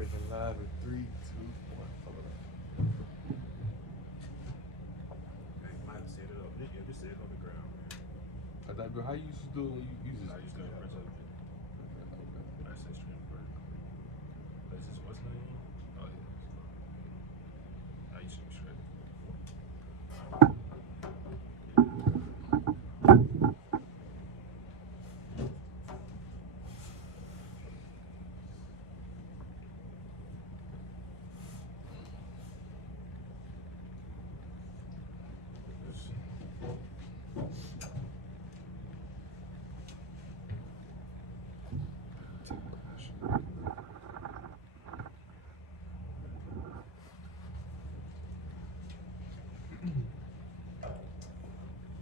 Breaking live in three, two, one. Hold on. Hey, might have set it up. Yeah, just set it on the ground, man. How you used to do it when you just I used to press up. I said stream first. This is what's name? Oh yeah. I used to be straight.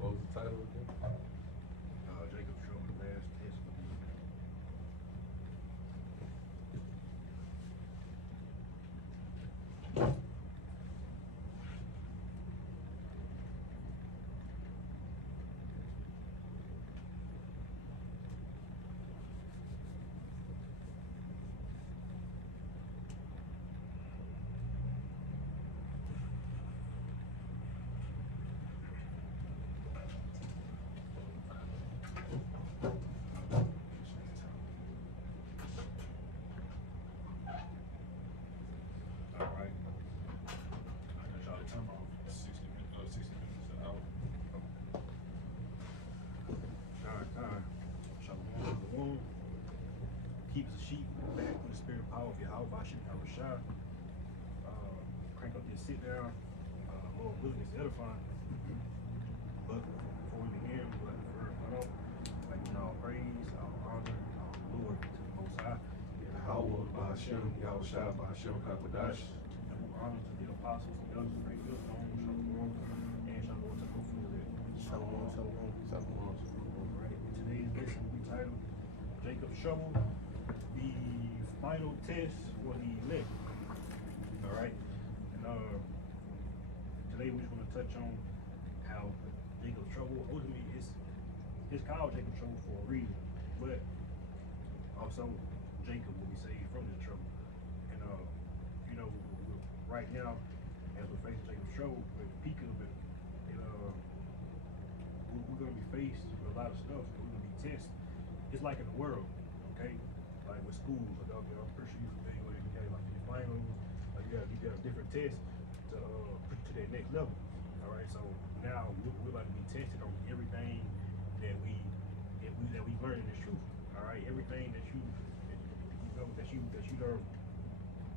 What was the title again? Jacob Trouble, last test for me. All right. I got y'all the time off 60 minutes, 60 minutes out. Time. Shalom, shalom. Keeps the sheep back with the spirit of power of Yahweh, Bashim, Yahushua. Crank up this sit down. Lord willing is edifying. But before we begin, we like to first start off by giving all praise, all honor, all glory to the Most High. Yahweh, Ba'ashem, Yahushua, Ba'ashem, Hakodash. And we honor to the apostles, the elders, the great wisdom, Shalom, and Shalom to go through that. Shalom, shalom, shalom. Right. In today's lesson will be titled Jacob's Trouble, the final test for the elect. Alright. And today we're just gonna touch on how Jacob's trouble ultimately is called Jacob's trouble for a reason. But also Jacob will be saved from this trouble. And right now, as we're facing Jacob's trouble, we're at the peak of it, and we're gonna be faced with a lot of stuff. We're gonna be tested. It's like in the world, okay? Like with schools, like, okay, I'm pretty sure you're familiar with it, okay? Like in your finals, like you got a different test to put you to that next level. All right, so now we're about to be tested on everything that we learn in this truth. All right, everything that you learn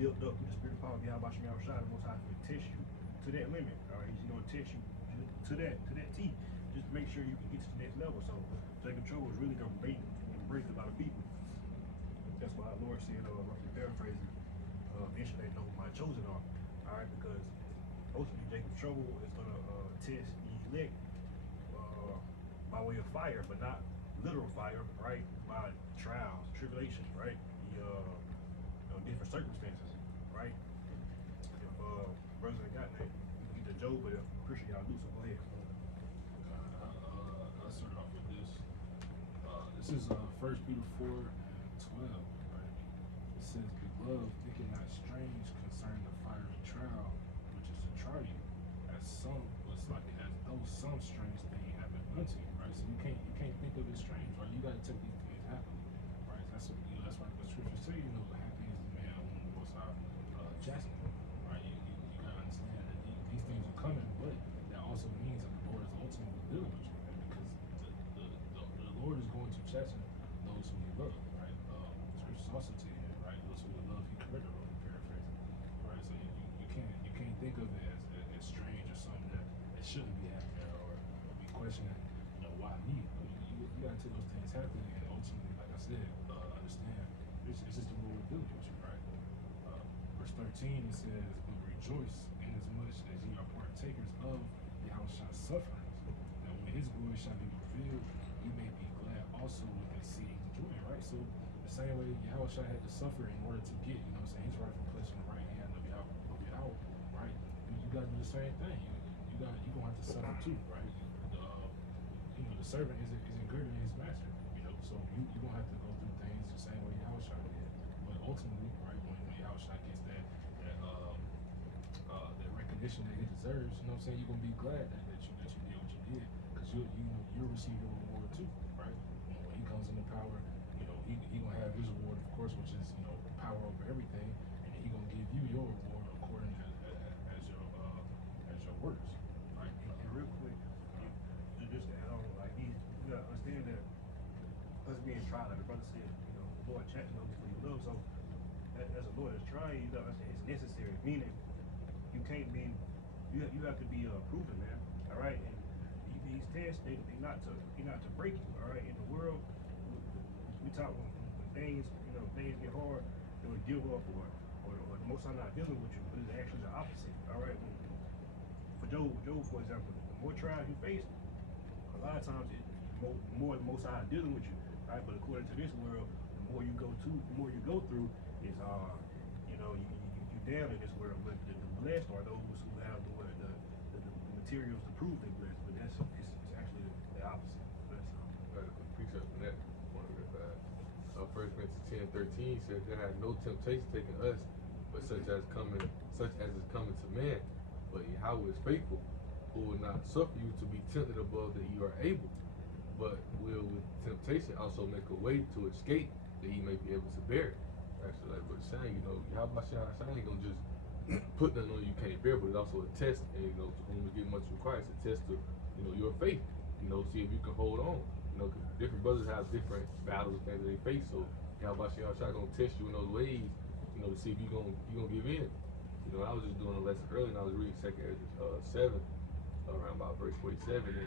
built up with the spirit of power of Yahweh Bashim Yahushua, the Most High will test you to that limit. All right, he's gonna test you to that T. Just to make sure you can get to the next level. So Jacob trouble is really gonna break a lot of people. That's why the Lord said, roughly paraphrasing, eventually they know who my chosen are. All right, because ultimately Jacob's trouble is gonna test the elect by way of fire, but not literal fire, right? By trials, tribulations, right? Different circumstances, right? If brothers ain't got that, we can get to Job, but I appreciate y'all do so. Go ahead. I'll start off with this. This is 1 Peter 4:12, right? It says, Beloved, think it not strange concerning the fiery trial, which is to try you, as though some strange thing happened unto you, right? So you can't think of it strange, right? You gotta take these things happen, right? That's why the scriptures say, happy is the man whom the Most High chastens, right? You gotta understand that these things are coming, but that also means that the Lord is ultimately dealing with you, right? Because the Lord is going to chasten those whom He loves, right? Scriptures also tell you, right? Those who love, He corrected, paraphrasing, right? So you can't think of it as strange or something that it shouldn't be happening or be questioning, why me? You gotta take those things happening, and ultimately, like I said, understand it's just the Lord dealing with you, right? Verse 13 it says, "But rejoice inasmuch as ye are partakers of Yahushua's sufferings, that when His glory shall be revealed, you may be glad also with exceeding joy," right? So the same way Yahushua had to suffer in order to get, his rightful place in the right hand of Yahweh, right? You gotta do the same thing. You're gonna have to suffer too, right? The servant isn't greater than his master, so you're gonna have to go through things the same way Yahushua did. But ultimately, right, when Yahushua deserves. You know what I'm saying? You're gonna be glad that you did what you did, because you'll receive your reward too, right? You know, when he comes into power, you know he gonna have his reward, of course, which is power over everything, and then he gonna give you your reward according as your works, right? And real quick, just to add on, like you gotta understand that us being tried, like the brother said, the Lord checks us for your love. So as the Lord is trying, you gotta understand it's necessary. Meaning, you can't be, you have to be proven, man. All right, and these tests, they not to break you. All right, in the world, we talk when things things get hard, they would give up or the Most High not dealing with you, but it's actually the opposite. All right, for Job, for example, the more trials you face, a lot of times more the Most High dealing with you. Right, but according to this world, the more you go through is you down in this world. But the blessed are those who have the materials to prove they're blessed. But it's actually the opposite. That's Got a quick precept from that. One of the 1 Corinthians 10:13 says there had no temptation taken us, but such as is coming to man. But Yahweh is faithful, who will not suffer you to be tempted above that you are able, but will with temptation also make a way to escape that he may be able to bear it. Actually, like we're saying, Yahweh ain't gonna just put nothing on you can't bear, but it's also a test, and to whom we get much required, it's a test of your faith. See if you can hold on. Cause different brothers have different battles and things that they face. So Yahweh gonna test you in those ways, to see if you gonna give in. I was just doing a lesson earlier, and I was reading 2 Ezra 7, around about verse 47, and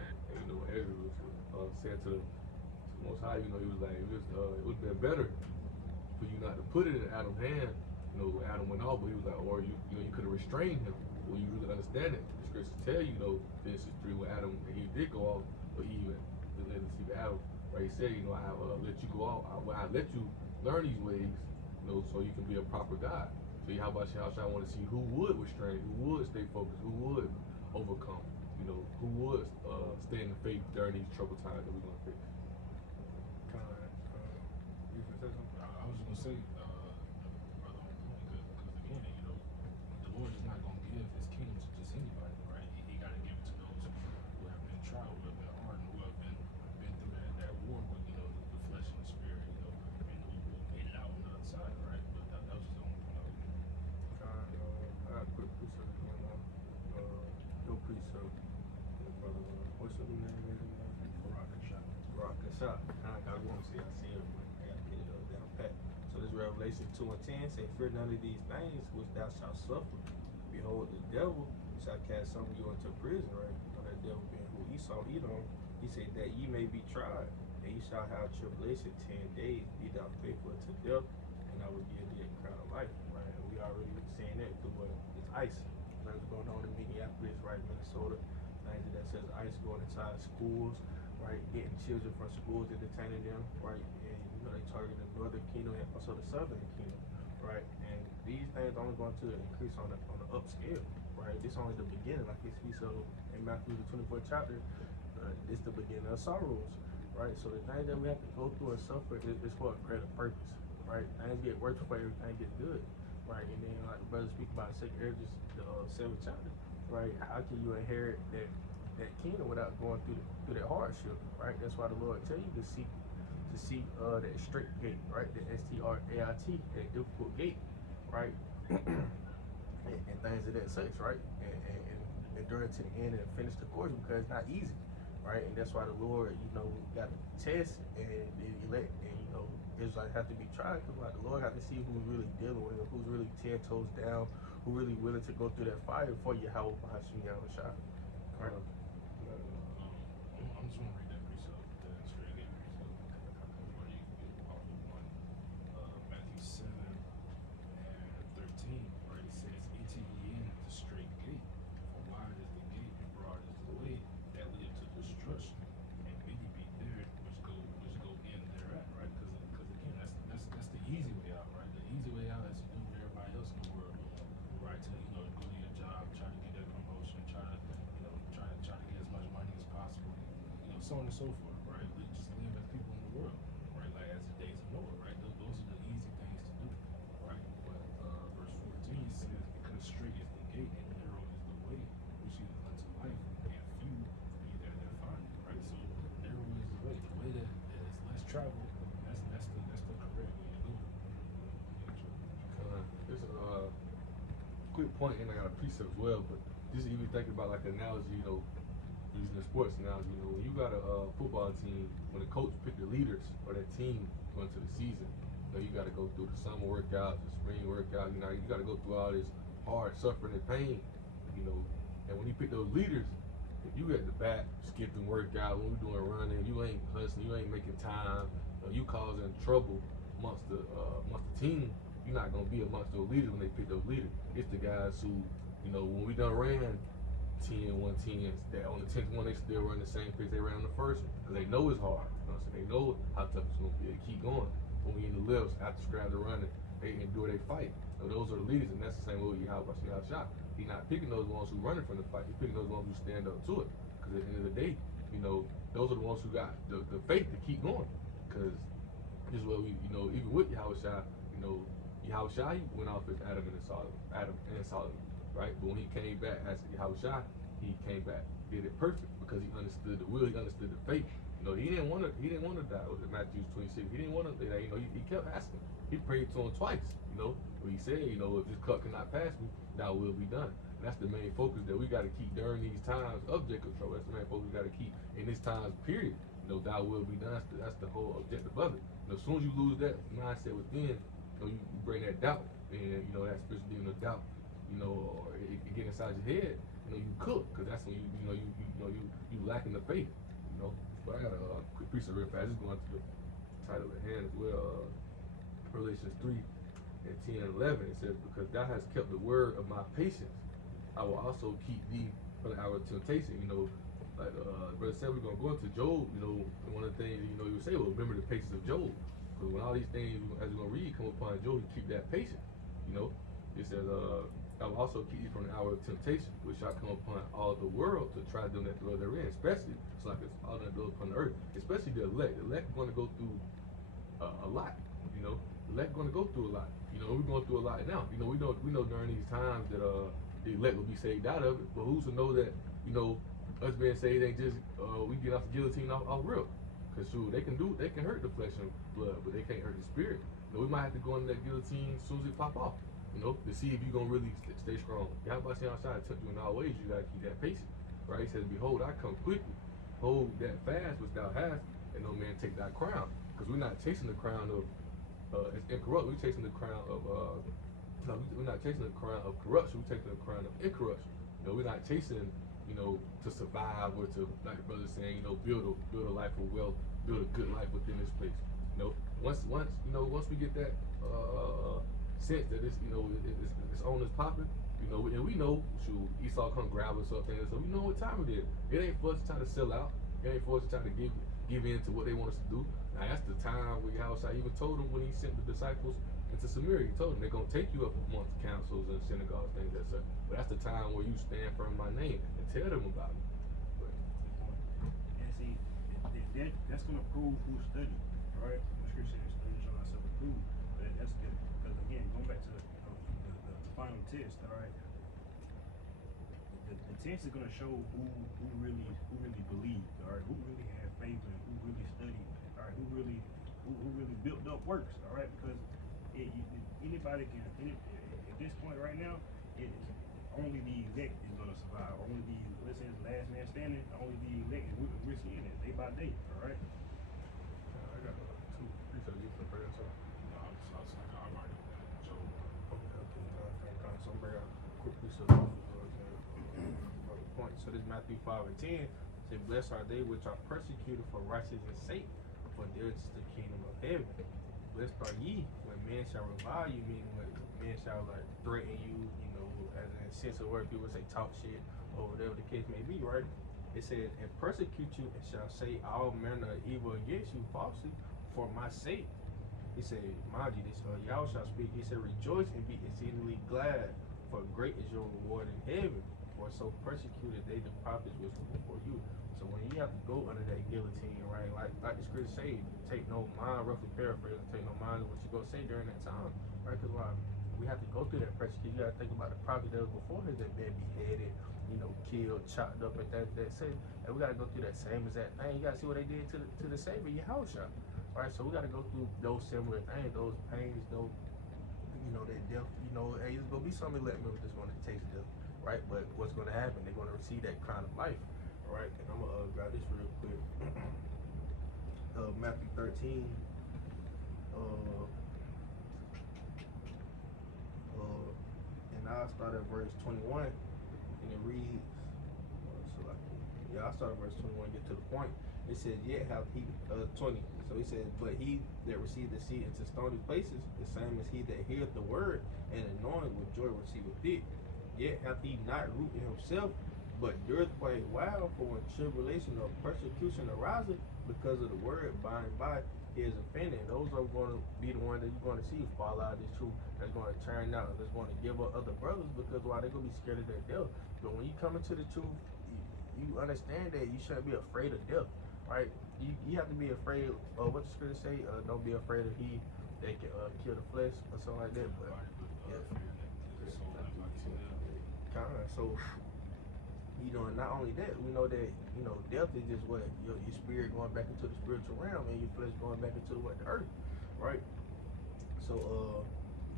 Ezra was said to the Most High, he was like, it would have been better for you not to put it in Adam's hand. Adam went off, but he was like, or you could have restrained him. Well, you really understand it. The scriptures tell you, Genesis 3, when Adam and Eve did go off, but Eve didn't see Adam. Right? He said, I have let you go out. I let you learn these ways, so you can be a proper God. So how about I want to see who would restrain, who would stay focused, who would overcome, who would stay in the faith during these troubled times that we're going to face. You can say something? I was just gonna say, brother, because again, the Lord is not gonna give His kingdom to just anybody, right? He got to give it to those who have been tried, who have been hardened, who have been through that war with the flesh and the spirit, and who made it out on the other side, right? But that was just the only point I was making. I got a quick precept going on. Your precept, brother. What's your name? Rock and shot. I want to see it, but I got to get it down pat. So this Revelation 2:10 say, fear none of these things which thou shalt suffer. Behold, the devil shall cast some of you into prison, right? That devil being who Esau, Edom. He said that ye may be tried, and ye shall have tribulation 10 days. Be thou faithful to death, and I will give thee a crown of life, right? And we already seeing that through this ICE. Things going on in Minneapolis, right? Minnesota. Things that says ICE going inside schools, right, getting children from schools and detaining them, right, and they target the northern kingdom and also the southern kingdom, right, and these things only going to increase on the upscale, right. This only the beginning, like it speaks of in Matthew the 24th chapter. This the beginning of sorrows, right. So the things that we have to go through and suffer is for a greater purpose, right. Things get worse before everything gets good, right. And then like the brother speak about the 7th chapter, right. How can you inherit that kingdom without going through that hardship, right? That's why the Lord tell you to seek that straight gate, right? The STRAIT, that difficult gate, right? and things of that such, right? And endure to the end and finish the course, because it's not easy, right? And that's why the Lord, got to test and elect, and Israelites have to be tried, because like the Lord have to see who's really dealing with him, who's really 10 toes down, who really willing to go through that fire for Yahweh Hashem Yahushua. Right. I'm just gonna read that precept, that straight gate precept, before you get off the one. Matthew 7:13, right? It says, "Enter ye in at the straight gate, for wide is the gate and broad is the way that leadeth to destruction, and many be there which go in thereat," right? Because again, that's the easy way out, right? The easy way out is to do what everybody else in the world, right? To go to your job, try to get that promotion, try to get as much money as possible, so on and so forth, right? Just live as people in the world, right? Like as the days of Noah, right? Those are the easy things to do, right? But verse 14 says, "Because straight is the gate and narrow is the way which quick point, and I got a precept as well. But just even thinking about like the analogy, you know, using the sports analogy, you know, when you got a football team, when the coach pick the leaders or that team going to the season, you know, you got to go through the summer workouts, the spring workouts. You know, you got to go through all this hard suffering and pain, you know. And when you pick those leaders, if you at the back skipping workout, when we doing running, you ain't hustling, you ain't making time, you causing trouble amongst the team. You're not gonna be amongst those leaders when they pick those leaders. It's the guys who, you know, when we done ran 10, 110s, that on the 10th one they still run the same pace they ran on the first one, because they know it's hard. You know what I'm saying? They know how tough it's gonna be. They keep going. When we in the lifts, after scrap the running, they endure they fight. So those are the leaders, and that's the same way with Yahweh Shah. He's not picking those ones who running from the fight. He's picking those ones who stand up to it. Because at the end of the day, you know, those are the ones who got the faith to keep going. Because this is what we, you know, even with Yahweh Shah, you know, Yahweh Shah, he went off as Adam and Solomon, right? But when he came back as Yahweh Shah, he came back, did it perfect because he understood the will, he understood the faith. You know, he didn't want to die. With Matthew 26, he didn't want to. You know, he kept asking. He prayed to him twice. You know, where he said, you know, if this cup cannot pass me, thy will be done. And that's the main focus that we got to keep during these times of Jacob's trouble. That's the main focus we got to keep in this time period. You know, thy will be done. That's the whole objective of it. You know, as soon as you lose that mindset within, you know, you bring that doubt, and you know that spiritual demon of doubt, you know, or it get inside your head. You know, you cook, because that's when you lacking the faith. You know, but I got a quick piece of real fast. Just going to the title at hand as well. Revelations 3 and 10 and 11. It says, because thou hast kept the word of my patience, I will also keep thee from the hour of temptation. You know, like brother said, we're gonna go into Job. You know, and one of the things, you know, you say, well, remember the patience of Job, because when all these things, as we're gonna read, come upon Job, he keep that patience. You know, it says, I will also keep you from the hour of temptation, which shall come upon all the world to try them that dwell therein, especially it's like it's all that dwell upon the earth, especially the elect. The elect are going to go through a lot. You know, the elect going to go through a lot. You know, we're going through a lot now. You know, we know during these times that the elect will be saved out of it. But who's to know that, you know, us being saved ain't just we get off the guillotine off real? Because shoot, they can hurt the flesh and blood, but they can't hurt the spirit. You know, we might have to go into that guillotine as soon as it pop off. You know, to see if you're gonna really stay strong. Yahweh Shah outside took you in all ways. You gotta keep that patient, right? He says, "Behold, I come quickly. Hold that fast which thou hast, and no man take thy crown." Because we're not chasing the crown of it's incorrupt. We're chasing the crown of no, we're not chasing the crown of corruption. We're chasing the crown of incorruption. You know, we're not chasing, you know, to survive or to, like the brother saying, you know, build a life of wealth, build a good life within this place. You know, once we get that sense that it's, you know, it's on us popping, you know, and we know, shoot, Esau come grab us up, so we know what time it is. It ain't for us to try to sell out. It ain't for us to try to give in to what they want us to do. Now that's the time where Yahweh even told them when he sent the disciples into Samaria, he told them they're gonna take you up amongst councils and synagogues, things like that. But that's the time where you stand firm in my name and tell them about it. But, and see, that's gonna prove who studied, all right? The scripture says, "Study shall not self approve." But that's good, because again, going back to the final test, all right? The test is gonna show who really believed, all right? Who really had faith and who really studied, all right? Who really built up works, all right? Because anybody can, at this point right now, it is only the elect is gonna survive. Only the, let's say, it's last man standing. Only the elect, and we're seeing it day by day, all right? I got two precepts you can pray. So I'm already Job. So I'm bringing out a quick piece of another point. So this Matthew 5 and 10 says, "Blessed are they which are persecuted for righteousness' sake, for theirs is the kingdom of heaven. Blessed are ye when men shall revile you," meaning when men shall like threaten you, you know, as in a sense of where people say talk shit or whatever the case may be, right? It says, "And persecute you and shall say all manner of evil against you falsely for my sake." He said, mind you, this y'all shall speak. He said, "Rejoice and be exceedingly glad, for great is your reward in heaven. For so persecuted they the prophets which were before you." So when you have to go under that guillotine, right, like the scripture say, take no mind, roughly paraphrasing, take no mind of what you gonna say during that time, right? Because why? We have to go through that persecution. You gotta think about the prophets that was before us that been beheaded, you know, killed, chopped up, and that say, and we gotta go through that same exact thing. You gotta see what they did to the Savior, Yahushua. Right, so we got to go through those similar things, those pains, those you know, that death, you know, hey, it's gonna be some elect members that's gonna taste death, right? But what's gonna happen? They're gonna receive that crown of life, all right? And I'm gonna grab this real quick. Matthew 13. And I'll start at verse 21, and it reads. I'll start at verse 21, get to the point. It says, yet hath he, 20. So he says, but he that received the seed into stony places, the same as he that heareth the word, and anointed with joy receiveth it. Yet hath he not root in himself, but dureth for a while, for when tribulation or persecution ariseth because of the word, by and by he is offended. And those are going to be the ones that you're going to see fall out of this truth, that's going to turn out, that's going to give up other brothers, because why? They're going to be scared of their death. But when you come into the truth, you understand that you shouldn't be afraid of death, right? You have to be afraid of what the scripture say. Don't be afraid of he that can kill the flesh or something like that. But so you know, and not only that, we know that death is just what your spirit going back into the spiritual realm, and your flesh going back into what, the earth, right? So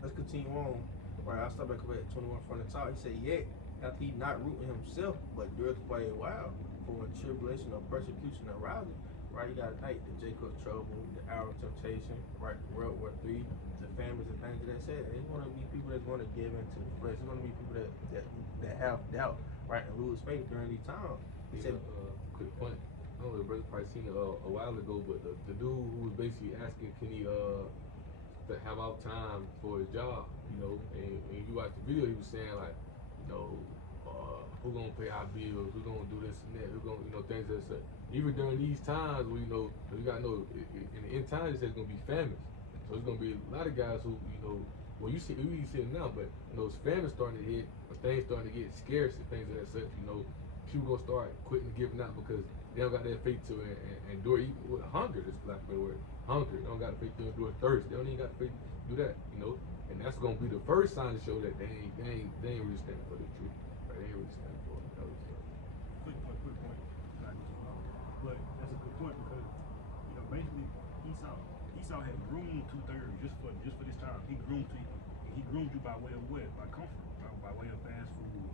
let's continue on. Right, I'll start back up at 21 from the top. He said, yet hath he not root in himself, but dureth for a while, for when tribulation or persecution arises, right? You gotta think the Jacob's trouble, the hour of temptation, right? World War III, the famines and things of that said. There's gonna be people that's gonna give into the flesh. There's gonna be people that have doubt, right, and lose faith during these times. He said, quick point. I don't know, the brother probably seen it a while ago, but the dude who was basically asking, can he to have out time for his job, you know, and you watch the video, he was saying like, you know, who gonna pay our bills, who gonna do this and that, who gonna, things that say. Even during these times, where, you gotta know, in the end times, it says it's gonna be famines. So it's gonna be a lot of guys who, well, we see it now, but those famines starting to hit, or things starting to get scarce and things of that such, people gonna start quitting giving out because they don't got that faith to endure even with hunger. This is like the word hunger. They don't got the faith to endure thirst. They don't even got the faith to do that, And that's gonna be the first sign to show that they ain't really standing for the truth. Right? They ain't really standing for it. Quick point. But that's a good point because basically Esau had groomed 2/3 just for this time. He groomed you by way of what? By comfort, by way of fast food,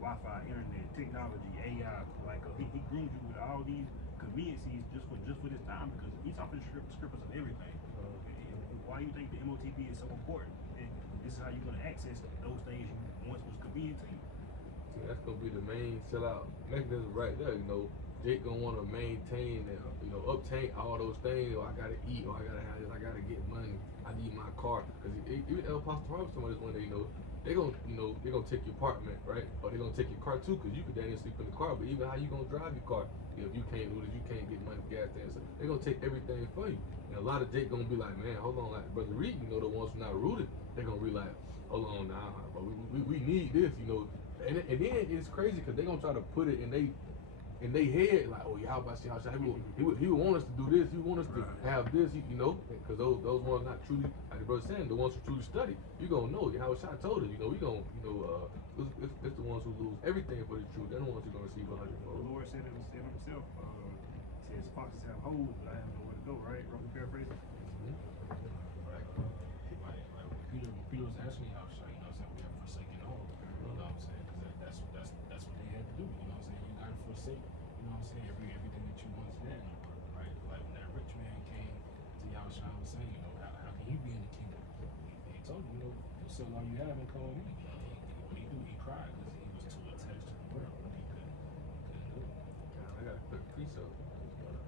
Wi-Fi, internet, technology, AI. Like he groomed you with all these conveniences just for this time because Esau can strip us of everything. Why do you think the MOTB is so important? And this is how you're gonna access those things you once was convenient to you. See, that's gonna be the main sellout mechanism right there. Jake gonna want to maintain and obtain all those things. Or I gotta eat, or I gotta have this, I gotta get money. I need my car because even Apostle Harvey somebody one day, they're gonna take your apartment, right? Or they're gonna take your car too, because you could damn sleep in the car. But even how you gonna drive your car? If you can't do this, you can't get money, gas station. They're gonna take everything for you. And a lot of Jake gonna be like, man, hold on, like Brother Reed, the ones who not rooted, they're gonna be like, hold on now, but we need this, And then it's crazy because they're gonna try to put it in they head like, oh yeah, he would want us to do this, he would want us to have this, because those ones not truly, like the brother saying, the ones who truly study, you gonna know. How Shai told us, we gonna, it's the ones who lose everything for the truth. They're the ones who gonna receive 100. The Lord said it himself. Says foxes have holes, but I have nowhere to go. Right? Roughly paraphrasing. Like Peter was asking Yahushua, we have forsaken all. You know what I'm saying? Because that's what they had to do. You know what I'm saying? You gotta forsake. You know what I'm saying? Everything that you once did, right? Like when that rich man came to Yahushua and was saying, how can you be in the kingdom? He told him, you sell all you have and come with me. What he do? He cried because he was too attached to the world. He couldn't do it. I got a quick precept.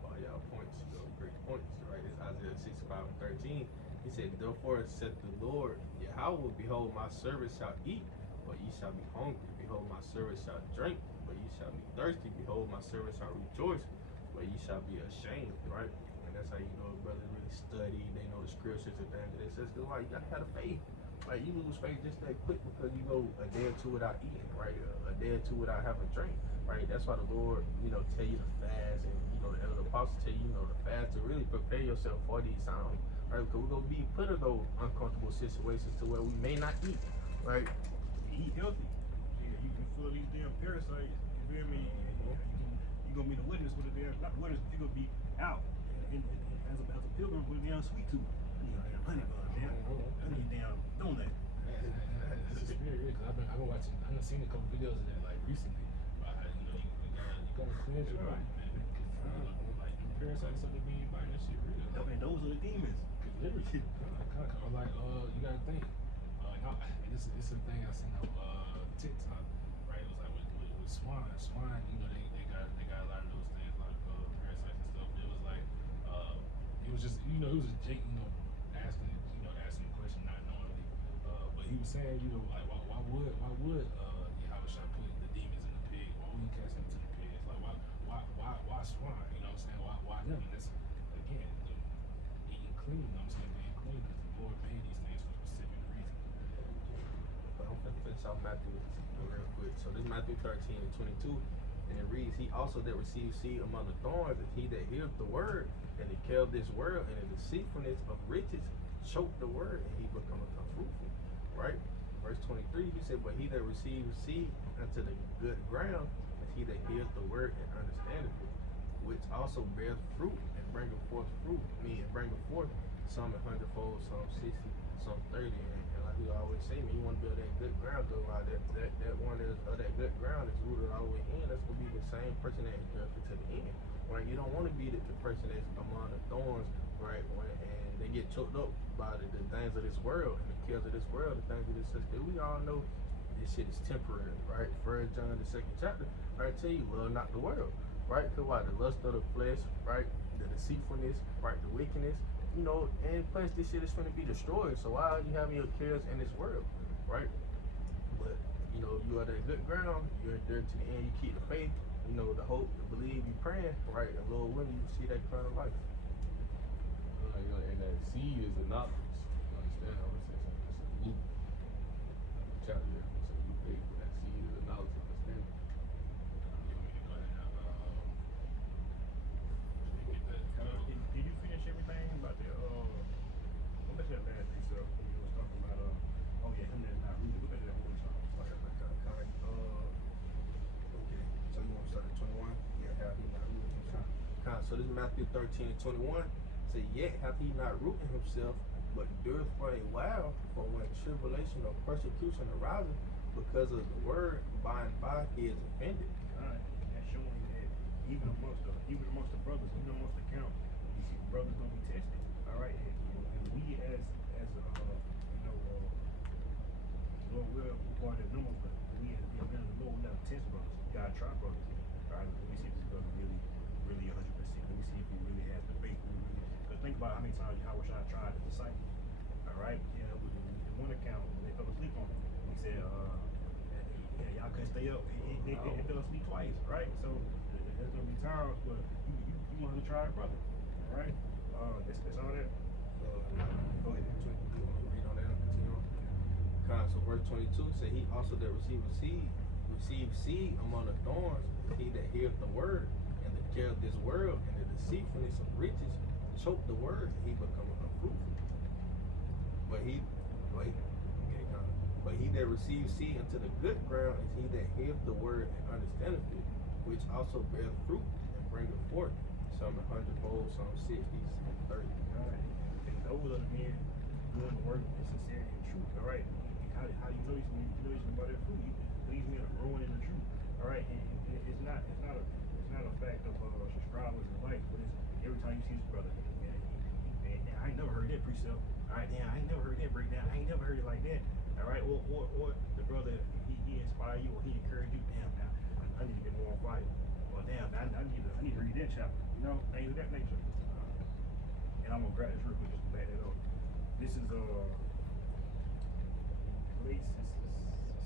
All y'all points, great points, right? It's Isaiah 65:13. He said, therefore said the Lord, Yahweh, behold, my servant shall eat, but ye shall be hungry. Behold, my servant shall drink, but ye shall be thirsty. Behold, my servant shall rejoice, but ye shall be ashamed, right? And that's how brothers really study. They know the scriptures and things. It says, you gotta have the faith. Like, you lose faith just that quick because you go a day or two without eating, right? A day or two without having a drink, right? That's why the Lord, tell you to fast, and the apostles tell you, to fast to really prepare yourself for these times, right? Because we're gonna be put in those uncomfortable situations to where we may not eat, right? Eat healthy. You can feel these damn parasites. You feel me? You're gonna be the witness with a damn, not the witness. You're gonna be out and as a pilgrim with a damn sweet tooth. I need a damn honey bun, damn. I need a damn donut. watching. I done seen a couple videos of that like recently. But you gotta cleanse your body, man. Cause like parasites something being your body, that shit real. And those are the demons. Cause literally, or like you gotta think. It's a thing I seen on TikTok, right? It was like with swine. Swine, they got a lot of those things, like parasites and stuff. But it was like it was just it was a Jake, asking the question not knowingly. But he was saying, like why would Yahushua put the demons in the pig? Why would he cast them into the pigs? Like why swine? You know what I'm saying? Why them? And that's again eating clean. You know what I'm saying? Being clean because the Lord made these things for specific reasons. But I'm gonna finish off Matthew real quick. So this is Matthew 13:22, and it reads, "He also that receives seed among the thorns is he that hears the word, and the care of this world and the deceitfulness of riches choke the word, and he becometh unfruitful." Right? Verse 23, he said, "But he that receives seed unto the good ground is he that hears the word and understandeth it, which also bears fruit and bringeth forth fruit, bringeth forth some 100-fold, some 60, some 30." And like we always say, man, you want to build that good ground, though, right? That one is that good ground is rooted all the way in. That's gonna be the same person that endures to the end, right? You don't want to be the person that's among the thorns, right? And they get choked up by the things of this world and the cares of this world, the things of this system. We all know this shit is temporary, right? 1 John the 2nd chapter, right? Tell you, love not the world, right? Cause why? The lust of the flesh, right? The deceitfulness, right? The wickedness. And plus this shit is going to be destroyed. So why are you having your cares in this world, right? But you are that good ground. You're there to the end. You keep the faith. The hope, the believe. You praying, right? And Lord willing, you see that crown of life. And that seed is the knowledge. You understand? I would say it's a Luke chapter there. So Luke 8, but that seed is the knowledge of understanding. You want me to go ahead and get that? Did you finish everything about the what was that last piece up? You was talking about him that's not rooted. What was that one song? Okay, so you want to start at 21? Yeah, have he not rooted himself? So this is Matthew 13:21. Say, "Yet hath he not rooted himself, but endureth for a while. For when tribulation or persecution arises because of the word, by and by he is offended." Alright, that's showing that even amongst the brothers, even amongst the count, you see the brothers gonna be tested. Alright, and we as Lord will require that number, but we as the men of the Lord, we gotta test brothers. God try brothers. Alright, let me see if this brother really 100%. Let me see if he really has the faith. Because think about how many times Yahushua tried to disciple. Alright, it was in one account when they fell asleep on him. He said, y'all couldn't stay up. They fell asleep twice, right? So there's gonna be times where you want to try a brother. Alright? That's all that. Go ahead. You want to read on that and continue on? So verse 22 say, "He also that receives seed among the thorns, he that heareth the word, and the care of this world, and the deceitfulness of riches, choke the word, and he becometh unfruitful. But he that receives seed into the good ground is he that heareth the word and understandeth it, which also beareth fruit and bringeth forth some 100-fold, some 60, some 30. Alright. And those are the men doing the work in sincerity and truth. Alright. How you know he's about their fruit? These men are growing in the truth. Alright. And it's not a fact of subscribers and likes, but it's every time you see this brother, man, I ain't never heard that precept. Alright, damn, I ain't never heard that breakdown. I ain't never heard it like that. Alright, or the brother, he inspire you or he encourage you. Damn, now I need to get more on fire. Or damn, I need to read that chapter. Things of that nature. And I'm gonna grab this real quick just to back that up. This is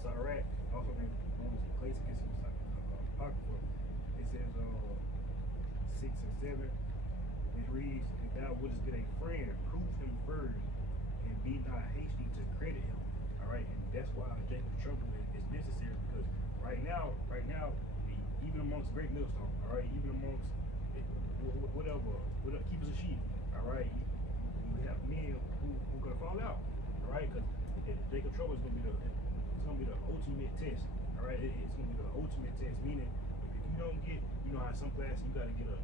Sirach, also named Classicus Apocrypha. It says 6 and 7. It reads, "If thou wouldest get a friend, prove him first, and be not hasty to credit him." Alright, and that's why Jacob's trouble is necessary, because right now, even amongst great millstone, alright, even amongst whatever keepers of sheep, alright, you have men who gonna fall out, alright, because Jacob's trouble is gonna be the ultimate test, alright. It's gonna be the ultimate test, meaning if you don't get, how in some classes you gotta get a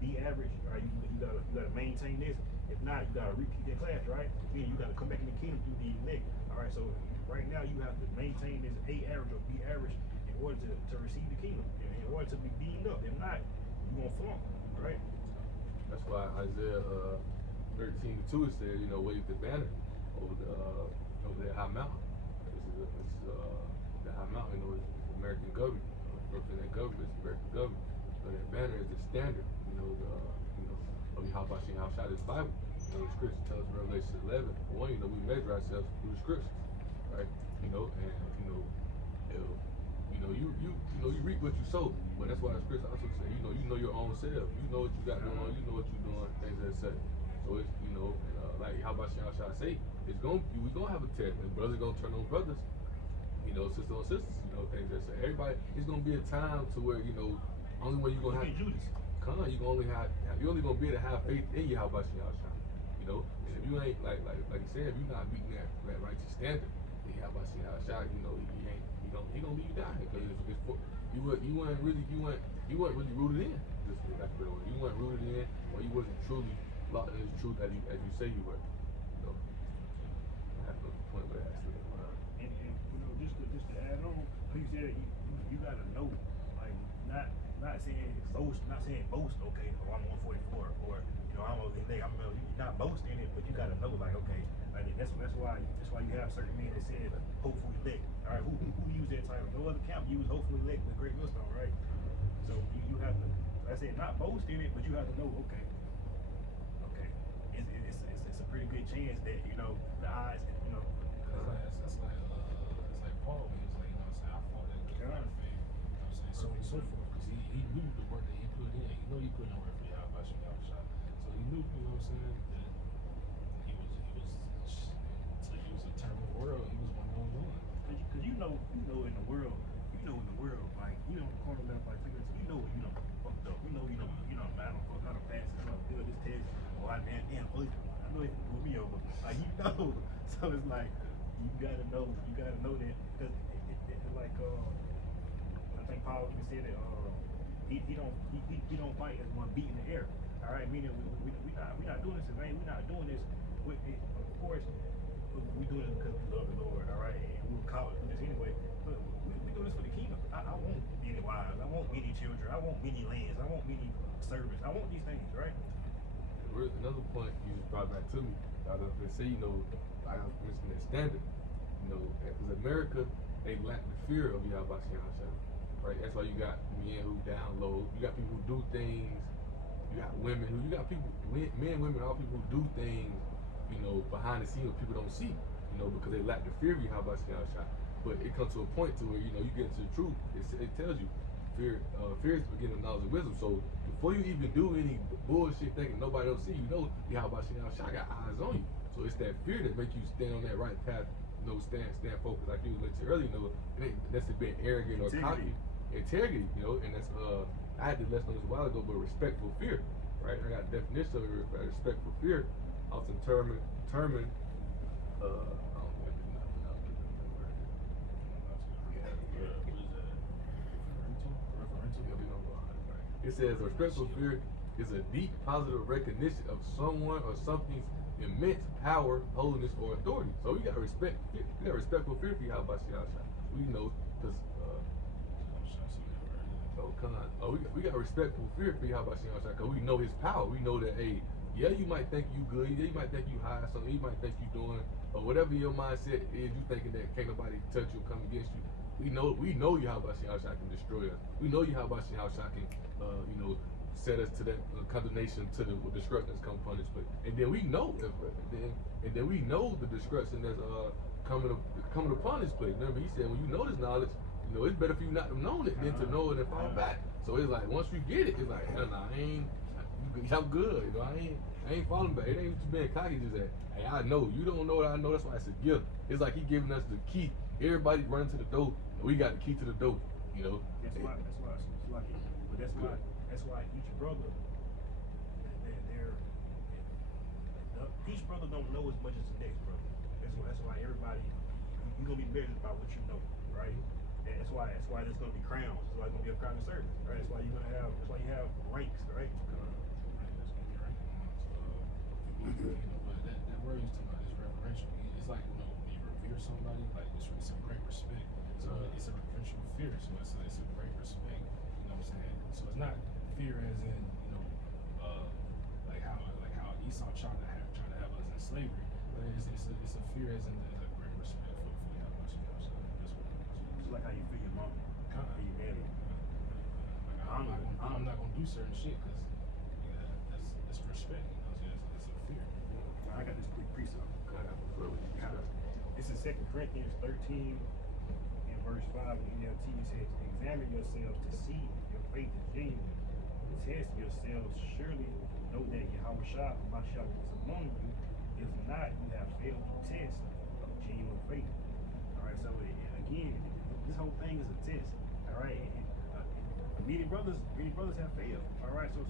B average, alright, you gotta maintain this, If not, you gotta repeat that class, right? Then you gotta come back in the kingdom through the elect. All right, so right now you have to maintain this A average or B average in order to receive the kingdom, in order to be beamed up. If not, you gonna flunk, right? That's why Isaiah 13:2 it says, you know, wave the banner over the high mountain. This is the high mountain, you know, is the American government. Represent that government, it's American government. So that banner is the standard, you know, of Yahweh Shai, this Bible. You know, the scripture tells us in Revelation 11. For one, you know, we measure ourselves through the scriptures, right? You know, and you reap what you sow. But that's why the scripture also say, you know your own self. You know what you got going on. You know what you're doing. Things that say. So it's like how about Shai say, we gonna have a test, and brothers gonna turn on brothers. You know, sisters on sisters. You know, things that say. Everybody, it's gonna be a time to where only way you gonna have. Judas. You only gonna be able to have faith in Yahweh Shai. You know, and if you ain't like you said, if you're not meeting that righteous standard, then Yahweh Shai, he gonna leave you down because you weren't really rooted in. Just like you weren't rooted in, or you wasn't truly locked in the truth as you say you were. You know, I have no point with that. And just to add on, like you said, you gotta know, like not saying boast, okay, or I'm 144, or I'm over the I'm not boasting it, but you gotta know, like, okay, like that's why you have certain men that said hopefully elect. All right, who use that title? No other camp use hopefully elect the Great Millstone, right? So you have to, like I said, not boast in it, but you have to know, okay, it's a pretty good chance that the odds, That's like Paul when he was like, I fought that good fight of faith. So on and so forth. Because he knew the work that he put in. He put in work for Yahweh Shai. So he knew, that he was to use a term of the world, he was one. Cause you know in the world, like cornerback, like you know when you done fucked up. You know man, I don't fuck how to pass, how to build this test, or I know it can put me over. Like so it's like you gotta know that because it like I think Paul even said that he don't fight as one beat in the air. All right, meaning we not doing this in vain. We not doing this with it, of course. We doing it because we love the Lord, all right, and we'll call it this anyway. But we doing this for the kingdom. I want many wives. I want many children. I want many lands. I want many servants. I want these things, right? Another point you just brought back to me. I was gonna say, I mentioned that standard. Because America, they lack the fear of Yahweh Shai, right? That's why you got men who down low. You got people who do things. You got women who. You got people, men, women, all people who do things. Behind the scenes people don't see, because they lack the fear of Yahweh Shai. But it comes to a point to where, you get into the truth. It tells you, fear is the beginning of knowledge and wisdom. So before you even do any bullshit thinking nobody else see, Yahweh Shai got eyes on you. So it's that fear that makes you stand on that right path, stand focused, like you mentioned earlier, it ain't necessarily being arrogant or cocky. Integrity, and that's, I had to lesson on this a while ago, but respectful fear, right? I got a definition of respectful fear. Often determined. I don't know if it's not It says respectful fear is a deep positive recognition of someone or something's immense power, holiness, or authority. So we got respect. We got respectful fear for Yahweh Shai. We know because we got respectful fear for Yahweh Shai because we know His power. We know that yeah, you might think you good. Yeah, you might think you high. Something you might think you doing, or whatever your mindset is. You thinking that can't nobody touch you or come against you. We know Yahweh Shai can destroy us. We know Yahweh Shai can, set us to that condemnation, to the destruction that's come upon this place. And then we know, we know the destruction that's coming upon this place. Remember, he said, when you know this knowledge, it's better for you not to have known it than to know it and fall back. So it's like once you get it, it's like hell nah, I'm good. I ain't falling back. It ain't just being cocky. Just that, hey, I know you don't know what I know. That's why it's a gift. It's like He giving us the key. Everybody running to the door. We got the key to the door. That's why each brother, each brother don't know as much as the next brother. That's why everybody, you're gonna be measured by what you know, right? And that's why there's gonna be crowns. That's why it's gonna be a crown of service, right? That's why you have ranks, right? But that word you talking about is reverential. It's like, when you revere somebody, like it's a great respect. So it's a reverential fear. So it's a great respect. You know what I'm saying? So it's not fear as in, like how Esau trying to have us in slavery. But it's a fear as in a great respect for Yahweh. So that's what it is. It's like how you feel your mom, how you daddy. I'm not gonna do certain shit because that's respect. You know what I'm saying? It's a fear. I got this quick precept. Yeah. It's in 2 Corinthians 13 and verse 5 in the NLT. It says, examine yourselves to see if your faith is genuine. Test yourselves. Surely know that Yahweh Shah, Mashiach, is among you. If not, you have failed the test of genuine faith. All right, so again, this whole thing is a test. All right, many brothers have failed. All right, so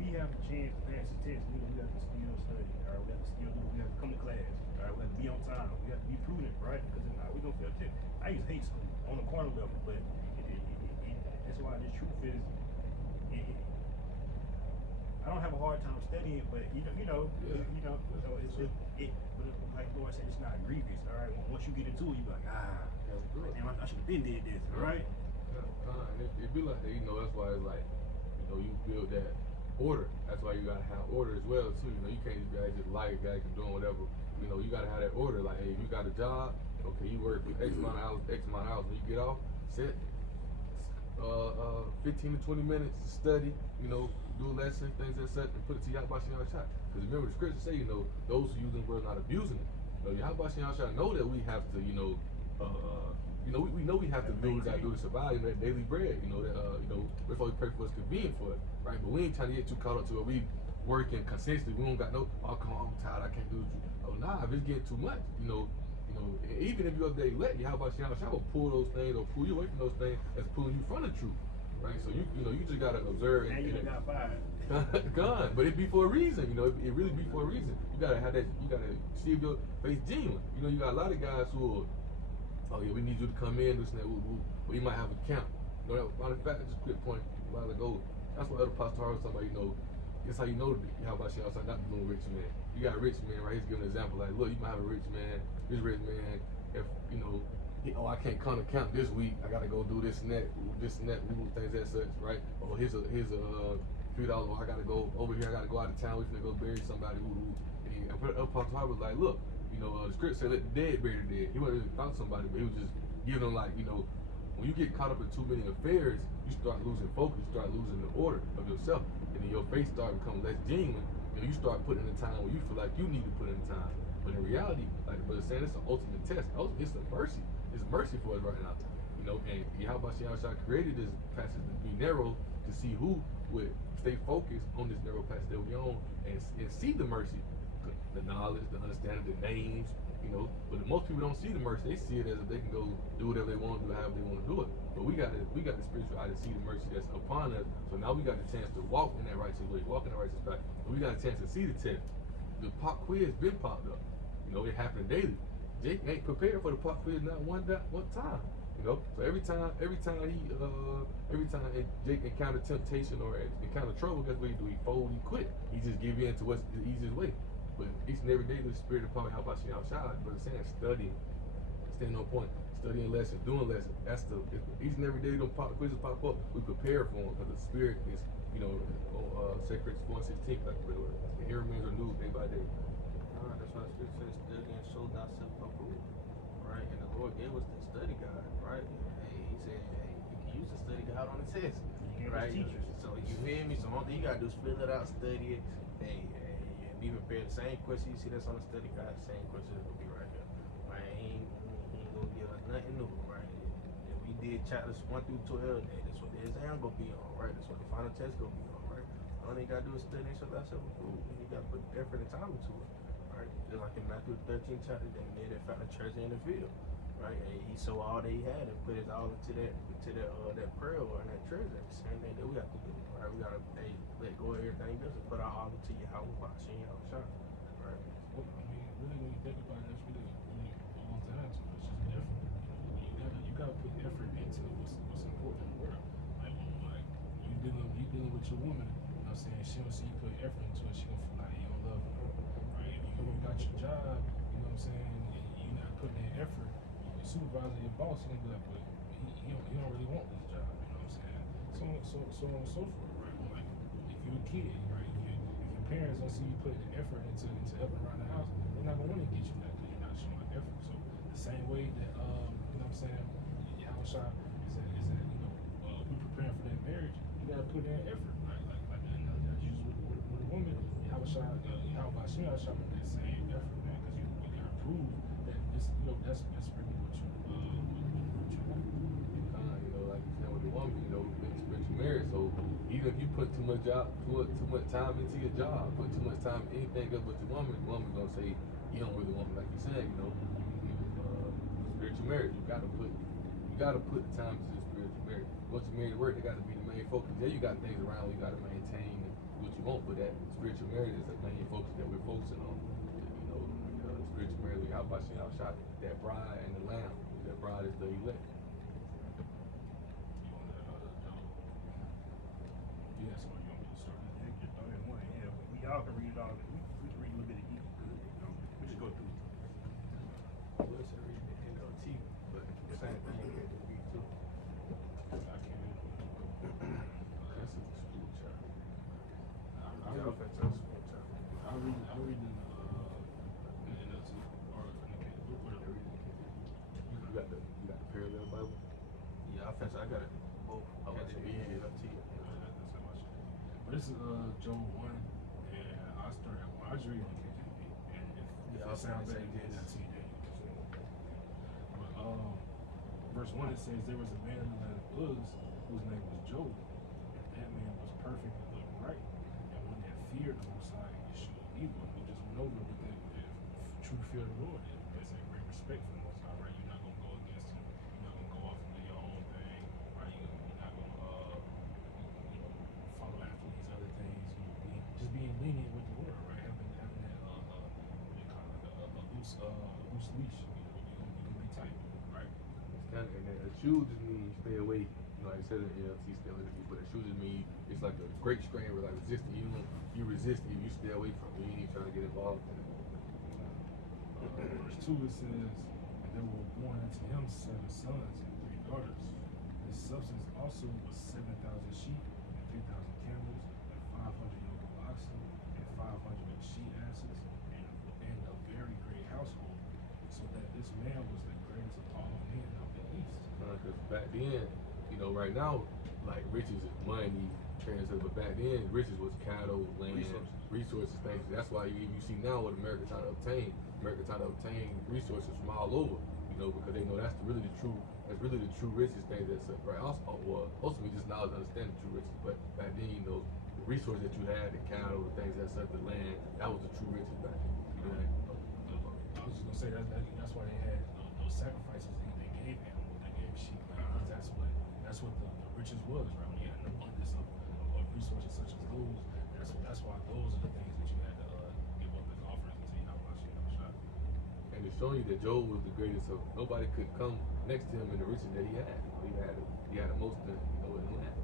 we have a chance to pass the test. We have to still study. All right, we have to still do. We have to come to class. All right, we have to be on time. We have to be prudent, right? Because if not, we gonna fail the test. I used to hate school on the corner level, but that's why this truth is. I don't have a hard time studying, but so it's but like Lord said, it's not grievous. All right, once you get into it, you be like, damn, I should have been did this. All right. It be like that, that's why it's like, you build that order. That's why you gotta have order as well too. You can't just like a guy doing whatever. You gotta have that order. Like, hey, if you got a job, okay, you work for X amount of hours, when you get off, sit 15 to 20 minutes to study, do a lesson, things like that, and put it to Yahweh Shah. Because remember, the scriptures say, those who use the word not abusing it. Yahweh Shah know that we have to, we know we have to do what we gotta do to survive, that daily bread, that's why we pray for what's convenient for it, right? But we ain't trying to get too caught up to it. We working consistently, we don't got no, oh, come on, I'm tired, I can't do it. Oh, nah, if it's getting too much, even if you're up there elect, Yahweh Shah will pull those things or pull you away from those things that's pulling you from the truth, right? So you just gotta observe. And you got fired. God, but it be for a reason, it really be for a reason. You gotta have that, you gotta see if your faith genuine. You got a lot of guys who are, oh yeah, we need you to come in, this and that, but you might have a camp. Matter of fact, just a quick point a while ago, that's what other Pastor Harvey was talking about, that's how you know Yahweh Shah not doing rich man. You got a rich man, right? He's giving an example, like, look, you might have a rich man, this rich man, if, I can't come to camp this week, I gotta go do this and that, things as such, right? Oh, here's a $3, I gotta go over here, I gotta go out of town, we finna go bury somebody, And Pastor Harvey was like, look, the script said let the dead bury the dead. He wasn't really found somebody, but he was just giving them like, when you get caught up in too many affairs, you start losing focus, you start losing the order of yourself, and then your faith start becoming less genuine. You start putting in the time where you feel like you need to put in the time. But in reality, like the brother saying, it's an ultimate test. It's a mercy. It's mercy for us right now. And Yahweh Shah created this passage to be narrow to see who would stay focused on this narrow passage that we're on and see the mercy. The knowledge, the understanding, the names, but most people don't see the mercy. They see it as if they can go do whatever they want to do, however they want to do it. But we got the spiritual eye to see the mercy that's upon us. So now we got the chance to walk in that righteous way, walk in that righteous path. And we got a chance to see the test. The pop quiz been popped up. It happening daily. Jake ain't prepared for the pop quiz not one time. So every time Jake encountered temptation or encountered trouble, guess what he do? He fold, he quit. He just give in to what's the easiest way. But each and every day, the spirit of power, how about you outside? But it's saying studying, staying on point, studying lessons, doing lessons. That's each and every day, quizzes pop up. We prepare for them because the spirit is, Sacred 4:16, like the hearing remains renewed day by day. That's why the scripture says, study and show thyself approved, right? And the Lord gave us the study guide, right? He said, hey, you can use the study guide on the test, right? So you feel me? So one thing you gotta do is fill it out, study it, and be prepared. The same question you see that's on the study guide, the same question will be right here, right? He ain't gonna give us nothing new, right? If we did chapters 1 through 12, that's what the exam gonna be on, right? That's what the final test gonna be on, right? All you gotta do is study and show thyself approved, and you gotta put effort and time into it, right? Just like in Matthew 13 chapter, they made it found a treasure in the field, right? And he sold all that he had and put his all into that pearl and that treasure. Same thing that we have to do, right? We gotta let go of everything else and put our all into Yahweh Bashim Yahushua, right? Well, I mean, really, when you think about it, that's really boils down to. It's just effort. You gotta put effort into what's important in the world. Like you dealing with your woman. You know what I'm saying? She don't see you put effort into it. She gonna feel like you don't love her. at your job, you know what I'm saying, and you're not putting in effort, your supervisor, your boss, is gonna be like, but he don't really want this job, you know what I'm saying? So on and so forth, right? Like, if you're a kid, right? If your parents don't see you putting the effort into helping around the house, they're not gonna want to get you that because you're not showing effort. So the same way that you know what I'm saying, your shop is that we preparing for that marriage, you gotta put in effort, right? Like the analogy I use with a woman, how shop with that same effort, man, because you gotta prove that it's that's really what you want. You know, like you said with the woman, you know, especially married. So even if you put too much time into your job, put too much time in anything else with your woman gonna say you don't really want me, like you said, you know. Spiritual marriage, you gotta put the time into the spiritual marriage. Once you're married to work, they gotta be the main focus. Yeah, you got things around where you gotta maintain what you want, but that spiritual marriage is the main focus that we're focusing on. You know, spiritual marriage, how about you shot that bride and the lamb. That bride is the elect. Yeah, so you want me to start? We all can read it all. We can read a little bit of each. We just go through it. I would say reading the NLT, but the same thing you had to read too. I can't. That's a school child. I Y'all read finna tell us one time. in NLT or whatever. You got the parallel Bible. Yeah, I got it both. Oh, I had that's to it. read NLT. That's not my shit. But this is Job 1, and I started at 1. I just read the KJV, and if Yeah, it sounds I'll better, say then this. that's it. But verse 1 it says, there was a man in the land of Uz whose name was Job, and that man was perfect and lived right, and one that feared the Most High and eschewed evil. And we just went over with that true fear of the Lord. There's a great respect for the Most High, right? You're not gonna go against him. You're not gonna go off and do your own thing, right? You're not gonna follow after these other things. Just being lenient with the Lord, right? Having that what do you call it, a loose leash. You can be tight, right? It's kind of, and then chooses means stay away. You know, like I said in NLT, stay away from people. But chooses means it's like a great strain where like resisting you. You resist it, you stay away from it. You ain't trying to get involved in it. Verse 2 it says, and there were born unto him 7 sons and 3 daughters. His substance also was 7,000 sheep and 3,000 camels and 500 yoke of oxen and 500 she asses and a very great household, so that this man was the greatest of all men of the east. Because back then, you know, right now, like riches is money, but back then riches was cattle, land, resources, things. That's why you see now what America trying to obtain. America trying to obtain resources from all over, you know, because they know that's really the true riches thing that's right. Also we just now understand the true riches, but back then, you know, the resources that you had, the cattle, the things that such the land, that was the true riches back then. You know, I was just gonna say that's why they had those sacrifices they gave animals, they gave sheep, because that's what the riches was, right? When you had an abundance of resources such as those, that's why those are the things that you had to give up as offerings until you have a shot. and it's showing you that Job was the greatest, so nobody could come next to him in the riches that he had. He had the most, in the land.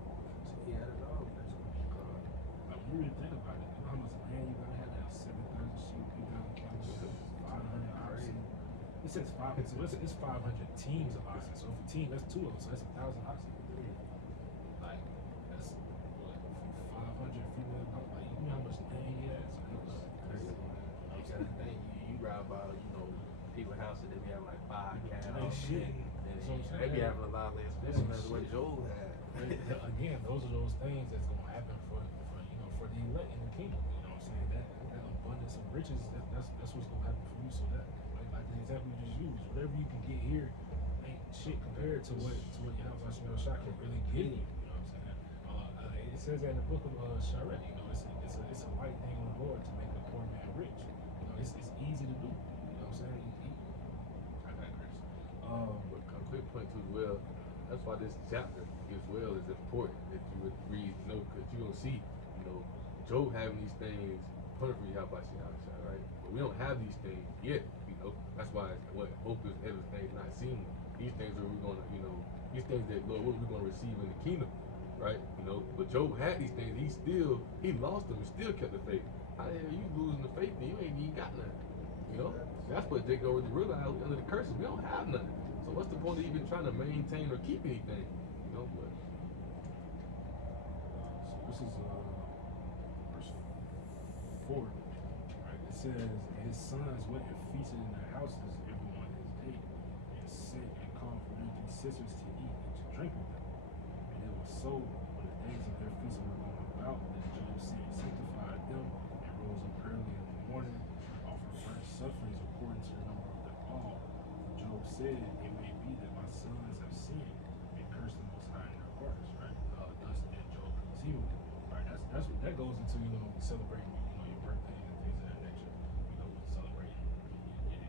So he had it all. That's what you call it. Like, when you really think about it, you know how much land you gotta have to have 7,000 sheep, 3,000 camels, 500 oxen. It says 500, so it's 500 teams of oxen. So if a team, that's 2 of them, so that's 1,000 oxen. Like, that's what, 500 female, like, you know how much land he has? So it was crazy. You got to think, you ride by, people's houses, they be having like 5 Ain't cows. shit. And That's what I'm they saying. be having a lot less That's business than what shit. Job had. Again, those are those things that's gonna happen for the elect in the kingdom. You know what I'm saying? That abundance of riches, that's what's gonna happen for you. So that, like the example you just used, whatever you can get here ain't shit compared to what Yahweh Shah can really give you. You know what I'm saying? It says that in the book of Sharek, it's a light thing on the Lord to make a poor man rich. You know, it's easy to do. You know what I'm saying? I digress. But a quick point too as well. That's why this chapter as well is important that you would read, because you don't see, Job having these things, point for you how about you, right? But we don't have these things yet, That's why what hope is everything not seen. These things are we're gonna, these things that Lord, what we're gonna receive in the kingdom, right? But Job had these things. He lost them and still kept the faith. How the hell you losing the faith and you ain't even got nothing? You know, that's what Jacob already realized under the curses. We don't have nothing. So what's the point of even trying to maintain or keep anything? You know, but So this is verse 4. Right? It says, his sons went and feasted in their houses, everyone his day, and sent and called for their three sisters to eat and to drink with them. And it was so when the days of their feasting were going about that Job sanctified them and rose up early in the morning, offered burnt sufferings according to the number of them all. For Job said, it may be that my sons have sinned and cursed the Most High in their hearts, right? Thus did Job continue. Right? That's what that goes into, celebrating, your birthday and things of that nature. Celebrating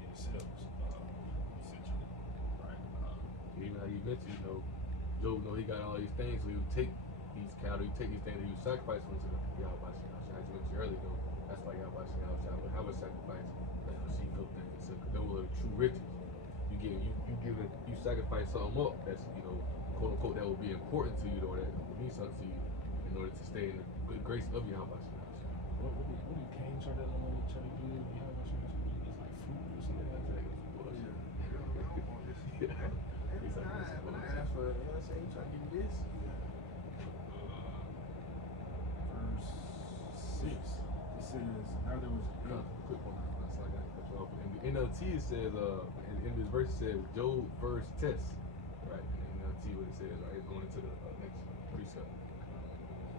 yourselves, essentially, right? even how you mentioned, Job he got all these things, so he would take these cattle, he would take these things, and he would sacrifice them to the Yahweh. As you mentioned earlier, that's why Yahweh would have a sacrifice, like a sheep goat thing, because those were true riches. You sacrifice something up that's quote unquote that will be important to you, or that will mean something to you, in order to stay in the good grace of Yahweh. What did Cain try to do? It's like fruit or something like that. He's like, Ask for, you trying to give me this? Verse 6. It says, now there was a quick one. That's like I cut you off. In the NLT it says, in this verse it says, Job first test. Right. In the NLT what it says, right? Going into the next precept.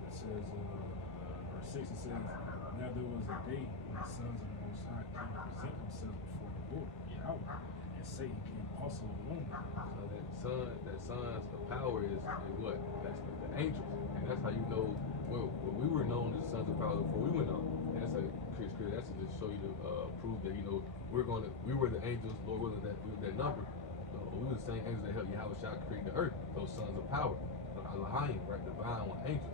It says, verse 6, it says, now there was a day when the sons of the Most High came to present themselves before the Lord, Yahweh, and Satan came also among them. So that sons of power is what? That's the angels. And that's how you know, well, we were known as sons of power before we went on. And that's that's to just show you to prove that, we were the angels, Lord willing, that we were that number. We were the same angels that helped Yahweh Shah create the earth, those sons of power. Elohim, right? Divine one, angel.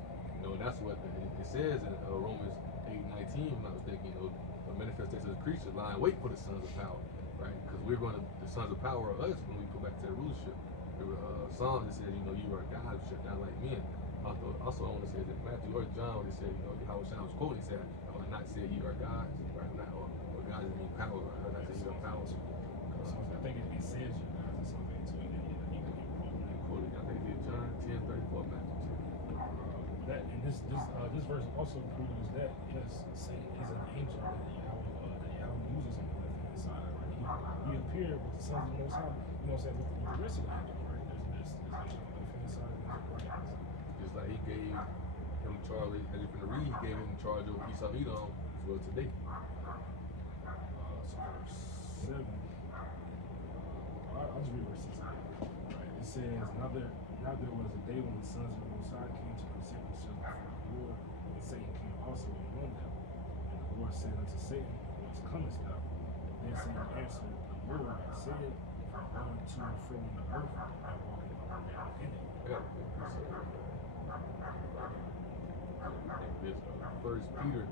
That's what it says in Romans 8:19, if I'm not mistaken, the manifestation of the creature lying wait for the sons of power, right? Because the sons of power are us when we go back to the rulership. There were Psalms that said, you are God, you shut down like men. Also, I want to say that Matthew or John, when they said, Yahweh Shah was quoting, he said, have I not said you are gods, right? Or God is mean power, right? Have I not said you are power? I think it says you guys or something too. You quoted, I think it's John 10:34, Matthew 10. That and this verse also proves that yes, Satan is an angel that Yahweh uses on the left-hand side. Right? He appeared with the sons of the Most High. With the rest of the angels, right? There's angel on the left-hand side and there's the right-hand side. Just like he gave him charge, as you're finna read, he gave him charge over Esau Edom as well today. So verse 7. I'll just read verse 6 again. Right. It says, now there was a day when the sons of the Most High came to present themselves before the Lord, and Satan came also among them. And the Lord said unto Satan, whence comest thou? Then Satan answered the Lord and said, from going to and fro on the earth and walking up and down in it. This 1 Peter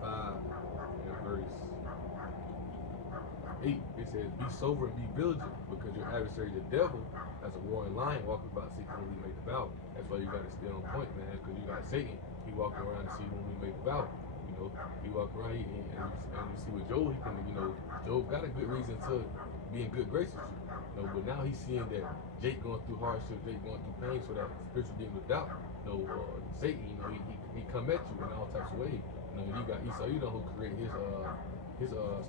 5 and verse 8, it says, be sober and be vigilant, because your adversary, the devil, as a roaring lion, walking about seeking whom we may devour. That's why you got to stay on point, man, because you got Satan, he walking around to see whom we may devour. He walk around and you see with Job, Job got a good reason to be in good graces with you. But now he's seeing that Jake going through hardship, Jake going through pain, so that spiritual being without. Satan, he come at you in all types of ways. You got Esau, who create his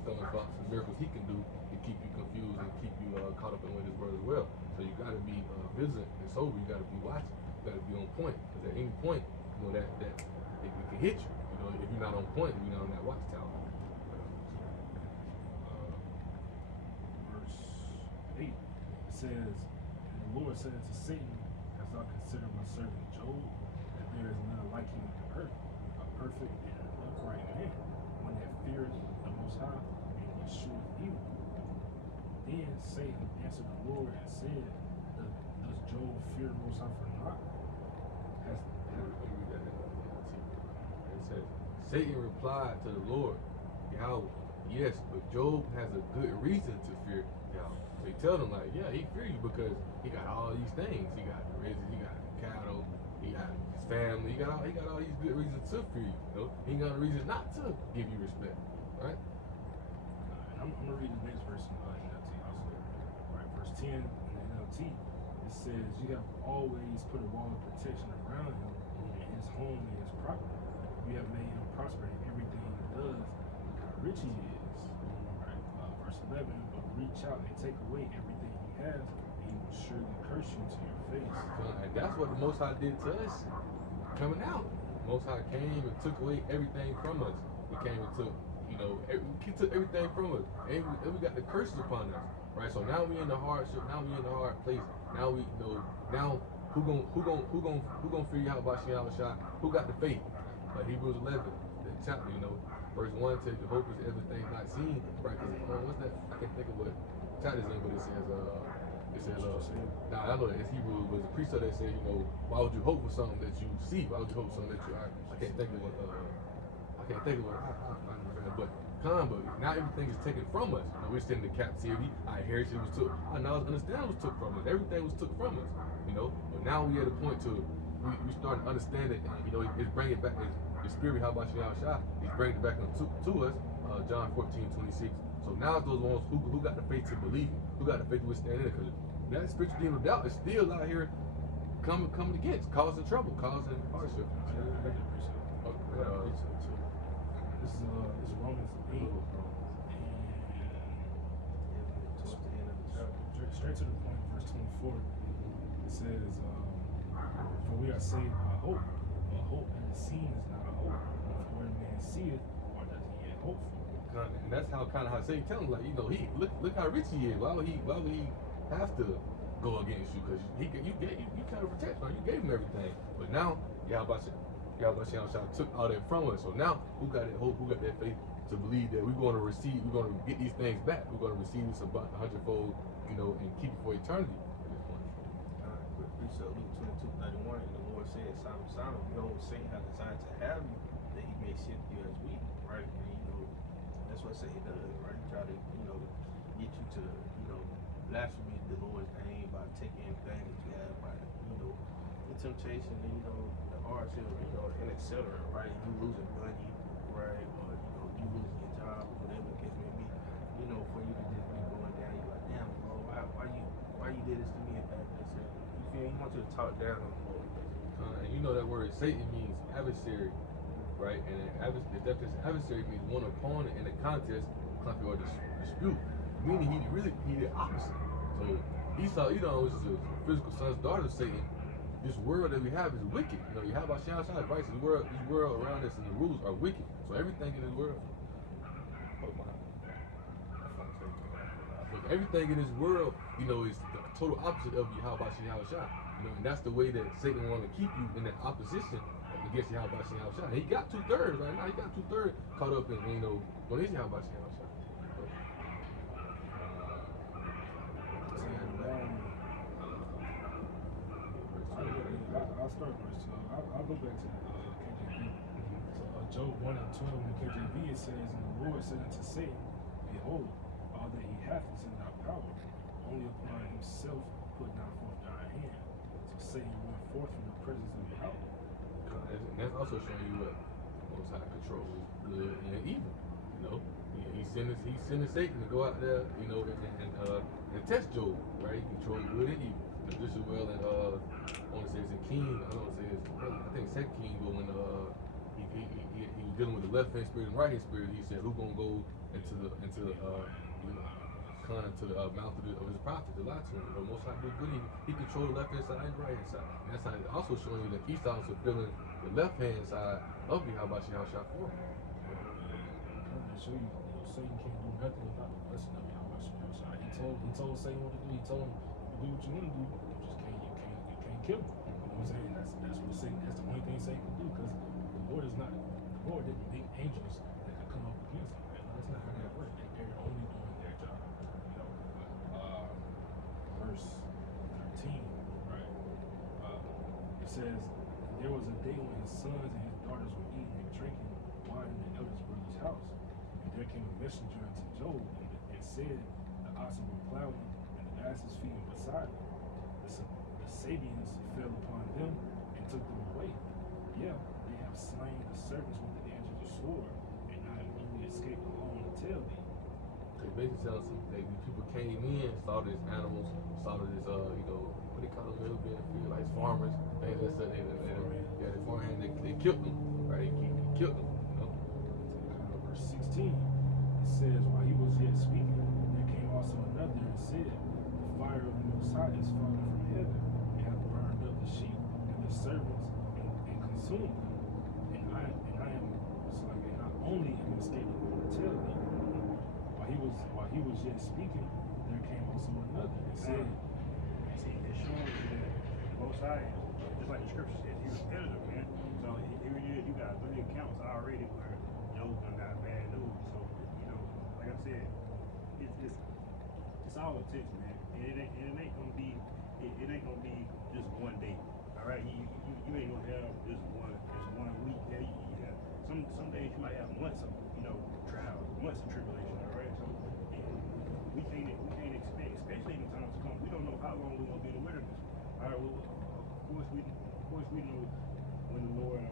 stomach box and miracles he can do to keep you confused and keep you caught up in with his word as well. So you got to be vigilant and sober. You got to be watching. You got to be on point, because at any point, that it can hit you. If you're not on point, if you're not on that watchtower. Verse 8, it says, and the Lord said unto Satan, hast thou considered my servant Job, that there is none like him in the earth, a perfect and upright man, one that feareth the Most High, and escheweth evil. Then Satan answered the Lord and said, does Job fear the Most High for naught? Satan replied to the Lord, Yahweh, yes, but Job has a good reason to fear Yahweh. So he tells him, like, yeah, he fear you because he got all these things. He got riches, he got cattle, he got his family, he got all these good reasons to fear you. He ain't got a reason not to give you respect. right? And I'm gonna read the next verse in the NLT also. Right, verse 10 in the NLT, it says, "You have always put a wall of protection around him and his home and his property. You have made him prosper in everything he does. Look how rich he is." Right, verse 11, "But reach out and take away everything he has, and he will surely curse you to your face." And that's what the Most High did to us coming out. Most High came and took away everything from us. He came and took, he took everything from us. And we got the curses upon us, right? So now we in the hardship, now we in the hard place. Now we know, now who gonna figure out about Shah? Who got the faith? Hebrews 11, the chapter, verse 1 says the hope is everything not seen, right? Because what's that? I can't think of what chapter it's in, but it says, I know that it's Hebrew, but it's a precept that says, why would you hope for something that you see? Why would you hope for something that you are? I can't think of what, but now everything is taken from us. We're still in the captivity. Our heritage was took. Our knowledge, understanding was took from us. Everything was took from us, But now we at a point to, we start to understand it, and, it's bringing back, the spirit, how about Shah? He's bringing it back to us, John 14:26. So now it's those ones who got the faith to believe it, who got the faith to withstand it, because that spiritual demon of doubt is still out here coming against, causing trouble, causing hardship. This is Romans 8, and straight to the point, verse 24. It says, "For we are saved by hope, but hope that is seen is not a hope. For a man seeth, or does he yet hope for?" And that's how Satan tell him, like, he look how rich he is. Why would he have to go against you? Because you kind of protect him. You gave him everything. But now Yahweh took all that from us. So now who got that hope? Who got that faith to believe that we're going to receive? We're going to get these things back. We're going to receive this about 100-fold, and keep it for eternity. At this point. Precept Luke 22:31, and the Lord said, "Simon, Simon, behold, Satan hath desired to have you, that he may sift you as wheat." Right? And that's what Satan does, right? He try to, get you to, blaspheme the Lord's name by taking anything that you have, by, the temptation, and, the hardship, and etc. Right? You losing money, right? Or, you losing your job, whatever the case may be, for you to just be going down, you're like, damn, bro, why you did this to me and that? You feel, he wants you to talk down on the Lord. And you know that word Satan means adversary, right? And adversary means one opponent in a contest, conflict, or dispute. Meaning he the opposite. So Esau, which is the physical son's daughter of Satan. This world that we have is wicked. You have our Shah advice. This world around us and the rules are wicked. So everything in this world, everything in this world, is the total opposite of Yahweh Shah. And that's the way that Satan wants to keep you in that opposition against Yahweh Shah. And he got 2/3 right now. He got 2/3 caught up in, when it's Yahweh Shah. I'll start verse 12. I'll go back to KJV. So Job 1:12 in the KJV, it says, "And the Lord said unto Satan, Behold, all that he hath is in thy power. Only upon himself put not forth thy hand." So Satan went forth from the presence of Yahweh. And that's also showing you what Most High controls good and evil. He sent Satan to go out there, and test Job, right? He controls good and evil. Just as well, and I want to say it's in King. I don't want to say it's. I think it's Second King, but when he was dealing with the left hand spirit and right hand spirit, he said, "Who's gonna go into the mouth of his prophet to lie to him?" Most High do good. He controlled the left hand side and the right hand side. And that's how it's also showing you that Esau is fulfilling the left hand side of Yahweh Shah for him. Show you, Satan can't do nothing without the blessing of Yahweh Shah. He told Satan what to do. He told him, do what you want to do, you can't kill him. You know what I'm saying? That's what Satan. That's the only thing Satan can do, because the Lord didn't make angels that could come up against him. Man. That's not how that works. They're only doing their job. Verse 13, right? It says, "There was a day when his sons and his daughters were eating and drinking wine in the eldest brother's house, and there came a messenger unto Job and said, The oxen were plowing, and the asses feeding beside them. The Sabians fell upon them and took them away. Yeah, they have slain the servants with the edge of the sword, and not only a escape alone to tell thee. They basically tell some these people came in, saw these animals, saw this what they call them little bit of field, like farmers. They farmhand, they killed them, right? They killed them, Verse 16, it says, while he was yet speaking, there came also another and said, the fire of the Most High is fallen from heaven, and hath burned up the sheep and the servants, and consumed them. And I am, it's like, and I only am escaping to tell thee. While he was yet speaking, there came also another and said, see, it's showing you that the Most High, just like the scripture says, he was editor, man. So here it is, you got 3 accounts already where Job done got bad news. So, like I said, it's all a test, man. And it ain't gonna be just one day. All right, you ain't gonna have just one week. Yeah, some days you might have months of trial, months of tribulation. All right, so we can't expect, especially in the times to come. We don't know how long we're gonna be in the wilderness. All right, well, of course we know when the Lord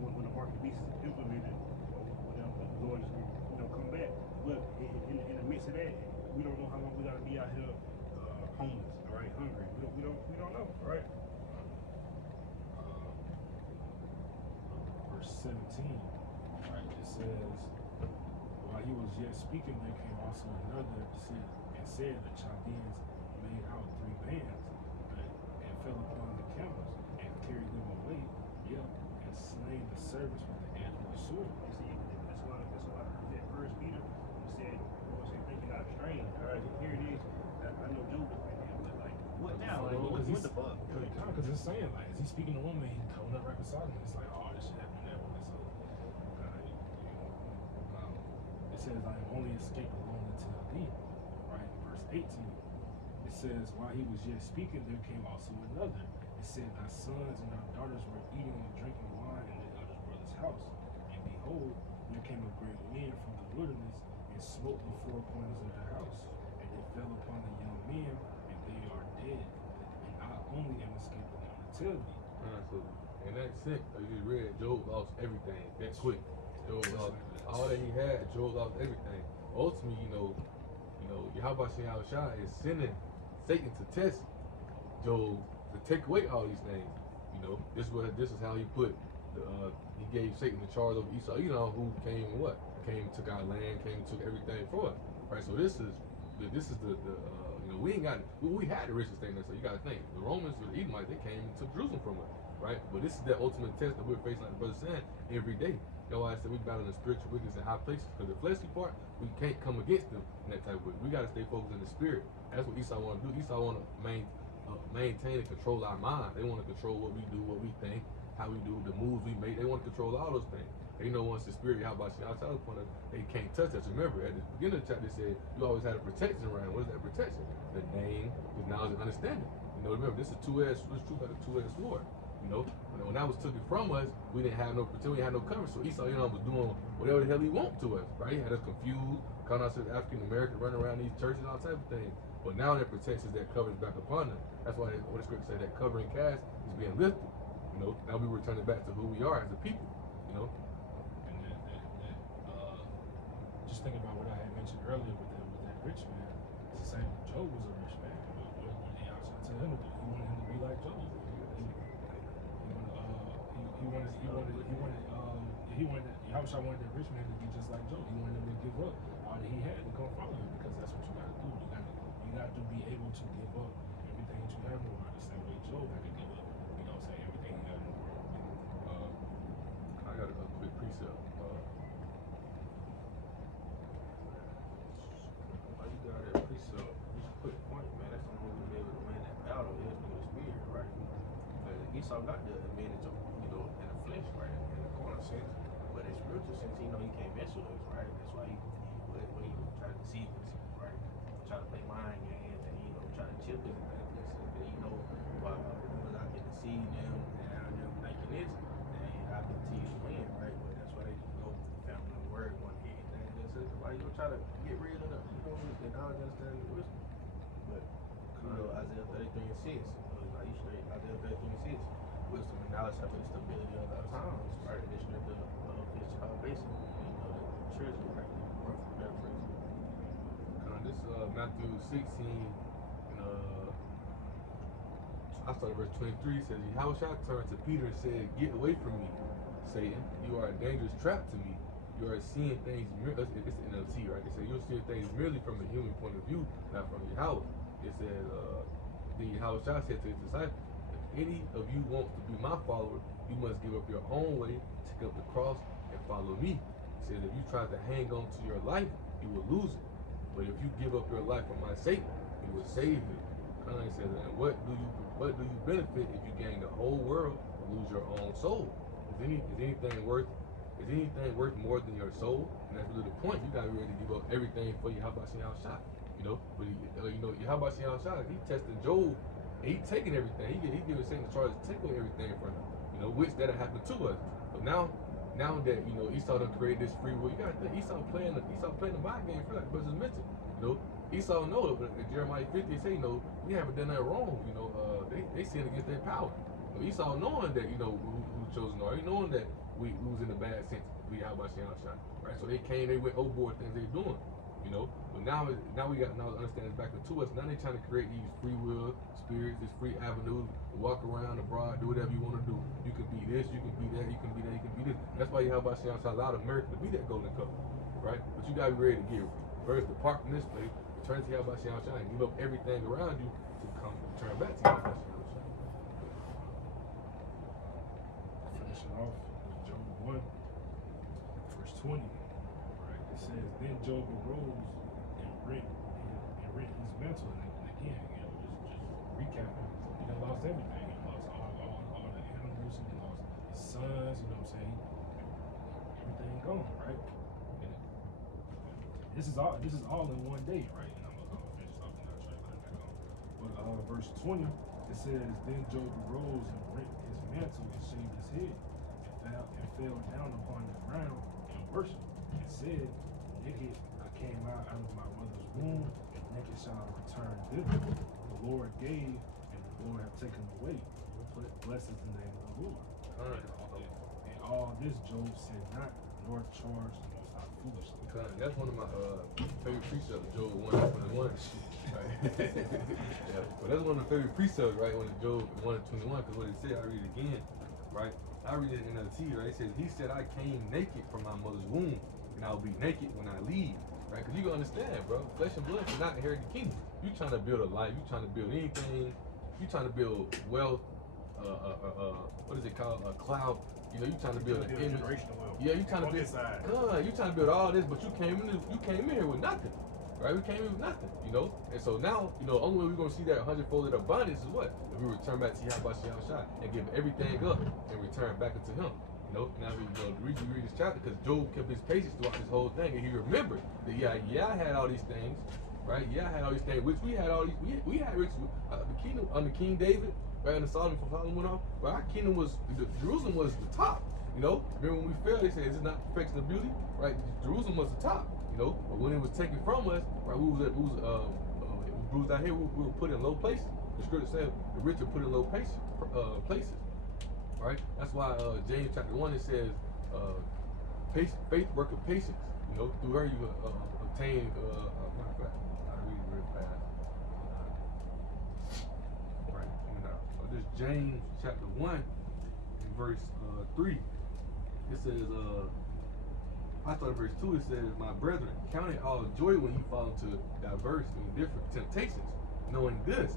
when the mark of the beast is implemented, or whenever the Lord is gonna come back. But in the midst of that, we don't know how long we gotta be out here homeless, all right, hungry. We don't know, all right? Verse 17, right? It says, while he was yet speaking, there came also another and said, the Chaldeans made out 3 bands, and fell upon the camels, and carried them away, and slain the servants with the edge of the sword. You see, that's why that First Peter said, Lord said, think you're not strange, all right? Here it is. I know Job was like that, but like, what now? Like, what the fuck? Because it's saying, like, is he speaking to a woman, he's coming up reconciling, it's like, oh, this shit happened that way, so, it says, I am only escaped alone until thee, right? Verse 18, it says, while he was yet speaking, there came also another. It said, thy sons and thy daughters were eating and drinking wine in the elder brother's house. And behold, there came a great wind from the wilderness, and smote the 4 corners of the house. And it fell upon the young men, and they are dead. And I only am escaped alone to tell thee. So in that sense, you just read, Job lost everything that quick. Job lost all that he had. Job lost everything. Ultimately, Yahweh Shai is sending Satan to test Job to take away all these things. This is how he put he gave Satan the charge of Esau. Who came and what? Came, took our land, came, took everything for us. Right. So this is the we had the richest thing. So you got to think the Romans or the Edomites, they came and took Jerusalem from us. Right. But this is the ultimate test that we're facing, like the brother saying, every day. That's why I said we battle the spiritual wickedness in high places, because the fleshly part, we can't come against them in that type of way. We got to stay focused in the spirit. That's what Esau want to do. Esau want to maintain and control our mind. They want to control what we do, what we think, how we do, the moves we make. They want to control all those things. They know once the spirit, how about you outside the point of, they can't touch us. Remember, at the beginning of the chapter, they said you always had a protection around. What is that protection? The name, the knowledge, and understanding. Remember, this is two-edged. This truth like a two-edged sword. When that was taken from us, we didn't have no protection, we had no cover. So Esau, was doing whatever the hell he wanted to us, right? He had us confused, calling us African American, running around these churches, all type of things. But now that protects us, that covers back upon them. That's why what the scripture said, that covering cast is being lifted. Now we returning back to who we are as a people. And just thinking about what I had mentioned earlier with that rich man, it's the same. Job was a rich man. When they out to him, he wanted him to be like Job. Yahushua wanted that rich man to be just like Job. He wanted him to give up all that he had and come follow him, because that's what you got to do. You got to be able to give up everything that you have in the world. The same way Job had to give up, everything he had in the world. I got a quick precept. You got that precept. Just a quick point, man. That's the only way to be able to win that battle is through the spirit, right? Esau got the advantage of, in the flesh, right? In the corner sense. But in spiritual sense, he can't mess with us, right? That's why he try to deceive us, right? Try to play mind games and, try to chip us. While I can deceive them and have them thinking this, then I continue to win, right? But that's why they just go family and word one head. And that's why you try to get rid of the, the knowledge, understanding, the wisdom. But, Isaiah 33 and 6, like you straight, Isaiah 33 and 6, wisdom and knowledge have the stability of the times, right? And the strength of his child, basically. The treasure, right? Paraphrase. This Matthew 16, and I started verse 23. Says, Yahushua turned to Peter and said, "Get away from me, Satan. You are a dangerous trap to me. You are seeing things." It's the NLT, right? It said you're seeing things merely from a human point of view, not from Yahweh. It said, then Yahushua said to his disciples, "If any of you wants to be my follower, you must give up your own way, take up the cross, and follow me." He says, if you try to hang on to your life, you will lose it. But if you give up your life for my sake, he will save it. He says, and what do you benefit if you gain the whole world and lose your own soul? Is anything worth more than your soul? And that's really the point. You gotta be ready to give up everything for Yahweh Shah. You know, but Yahweh Shah, he testing Job, and he taking everything. He giving Satan the charge to take away everything from him. You know, which that'll happen to us. But now that Esau done create this free will, you gotta think Esau playing the mind game for like brothers mentioned. Esau know it, but in Jeremiah 50 it say, we haven't done nothing wrong. They sin against their power. Esau knowing that who chosen are, knowing that we was in the bad sense, we out by Shah, right? So they went overboard things they doing. But now we got understanding back into us. Now they trying to create these free will spirits, this free avenue to walk around abroad, do whatever you want to do. You can be this, you can be that, you can be that, you can be this. That's why Yahweh allowed America to be that golden cup, right? But you gotta be ready to get first depart from this place, return to Yahweh and give up everything around you to come turn back to Yahweh. Finishing off with Job 1, verse 20. Right? It says, then Job arose and rent his mantle. And again, just recapping. He done lost everything. He lost all the animals. He lost his sons. You know what I'm saying? Everything gone, right? And this is all in one day, right? And I'm gonna finish off and I'll try to put it back on. But verse 20, it says, then Job arose and rent his mantle and shaved his head and fell down upon the ground and worshiped and said, naked I came out of my mother's womb, and naked shall I return thither. The Lord gave, and the Lord have taken away. Blessed is the name of the Lord. And all this Job said not, nor charged the Most High foolishly. That's one of my favorite precepts, Job 1:21. Right? Yeah, but that's one of the favorite precepts, right? When Job 1:21, because what it said, I read it again, right? I read it in NLT, right? It says, he said, I came naked from my mother's womb, and I'll be naked when I leave, right? Because you can understand, bro, flesh and blood cannot inherit the kingdom. You trying to build a life, you trying to build anything, you trying to build wealth, what is it called, a cloud. You trying to build an image. Yeah, you trying to build. You trying to build all this, but you came in here with nothing, right? We came in with nothing, And so now, only way we're gonna see that 100-fold abundance is what? If we return back to Yahweh and give everything up and return back into Him. Now the reason we read this chapter because Job kept his patience throughout this whole thing, and he remembered that I had all these things, right? Yeah, I had all these things, which we had all these. We had riches. The kingdom under King David. Right, and Solomon went off. But our kingdom Jerusalem was the top. Remember when we fell, they said this is not perfection of beauty, right? Jerusalem was the top, But when it was taken from us, right, we was bruised out here. We were put in low places. The scripture said the rich are put in low places, right? That's why James chapter 1 it says, faith worketh patience. Through her you obtain. Matter of fact, I read it real fast. This James chapter 1 and verse 3. It says, I started verse 2, it says, my brethren, count it all joy when you fall into diverse and different temptations, knowing this,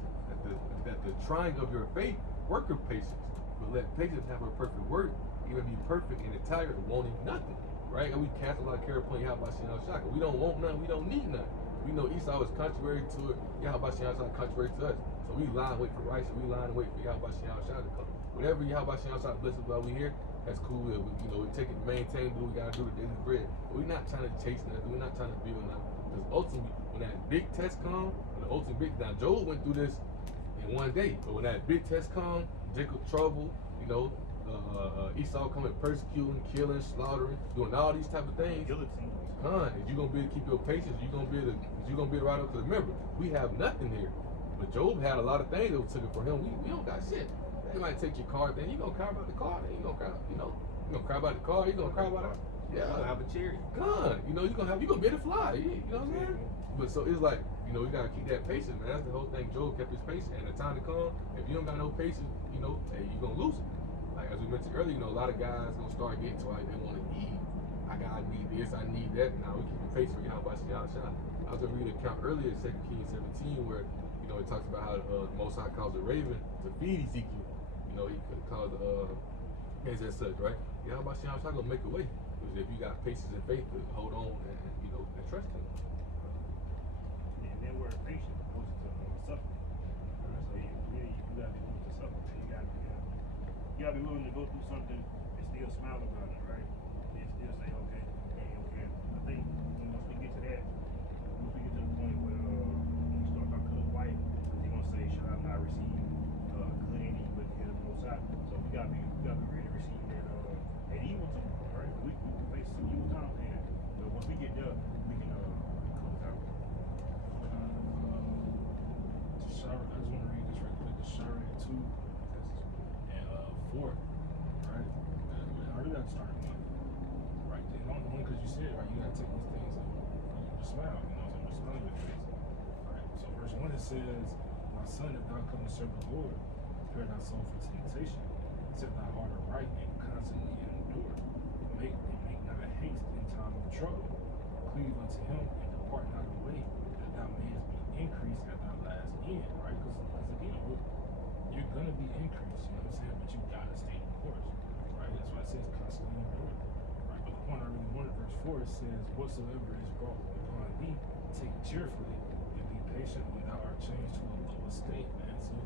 that the trying of your faith worketh patience, but let patience have her perfect work, even be perfect and entire, wanting nothing. Right? And we cast a lot of care upon Yahweh Shaka. We don't want nothing, we don't need nothing. We know Esau is contrary to it, Yahweh Shaka contrary to us. So we lie and wait for righteousness, we lie and wait for Yahweh Shaka to come. Whatever Yahweh Shaka blesses while we here, that's cool. We take it, maintain, do what we gotta do to daily bread. But we're not trying to chase nothing, we're not trying to build nothing. Because ultimately, when that big test comes, now Job went through this in one day, but when that big test comes, Jacob trouble, Esau coming persecuting, killing, slaughtering, doing all these type of things. Is you gonna be able to keep your patience? Is you gonna be able to ride up? Because remember, we have nothing here. But Job had a lot of things that were taken from him. We don't got shit. They might take your car, then you gonna cry about the car, then you gonna cry, you gonna cry about the car, you gonna cry about Yeah. You'll have a chariot. God, you gonna be able to fly. You know what I'm saying? But so it's like, we gotta keep that patience, man. That's the whole thing. Job kept his patience, and the time to come, if you don't got no patience, hey, you gonna lose it. Like as we mentioned earlier, a lot of guys gonna start getting to like they want to eat. I need this, I need that. Now we keep the pace for Yahweh Shah. I was gonna read an account earlier, 2 Kings 17, where it talks about how the Most High calls a raven to feed Ezekiel. He could call as such, right? Yahweh Shah gonna make a way. If you got patience and faith to hold on and trust him. And then we're patient opposed to suffering. So you gotta be willing to suffer. You gotta be willing to go through something and still smile about it, right? And still say, okay. And I think once we get to that, once we get to the point where when we start talking to the wife, they're gonna say, should I not receive good and evil at the head of the Most High? So we gotta be ready to receive that evil too, right? We face some evil times, but once we get there, we can close out. I just want to read this right quick. Shara 2 and 4, right? I really got to start one, right? Only because you said, right, you got to take these things and just smile, just smile with face. Right? So verse 1 it says, my son, if thou come to serve the Lord, prepare thy soul for temptation, set thy heart aright and constantly endure. Make not haste in time of trouble. Cleave unto him and depart not away, that thou mayest be increased at thy last end, right? Because again, you're gonna be increased, you know what I'm saying? But you gotta stay the course, right? That's why it says constantly endure, right? But the point I really wanted, verse 4, it says, whatsoever is brought upon thee, take cheerfully and be patient when thou art changed to a lower state, man. So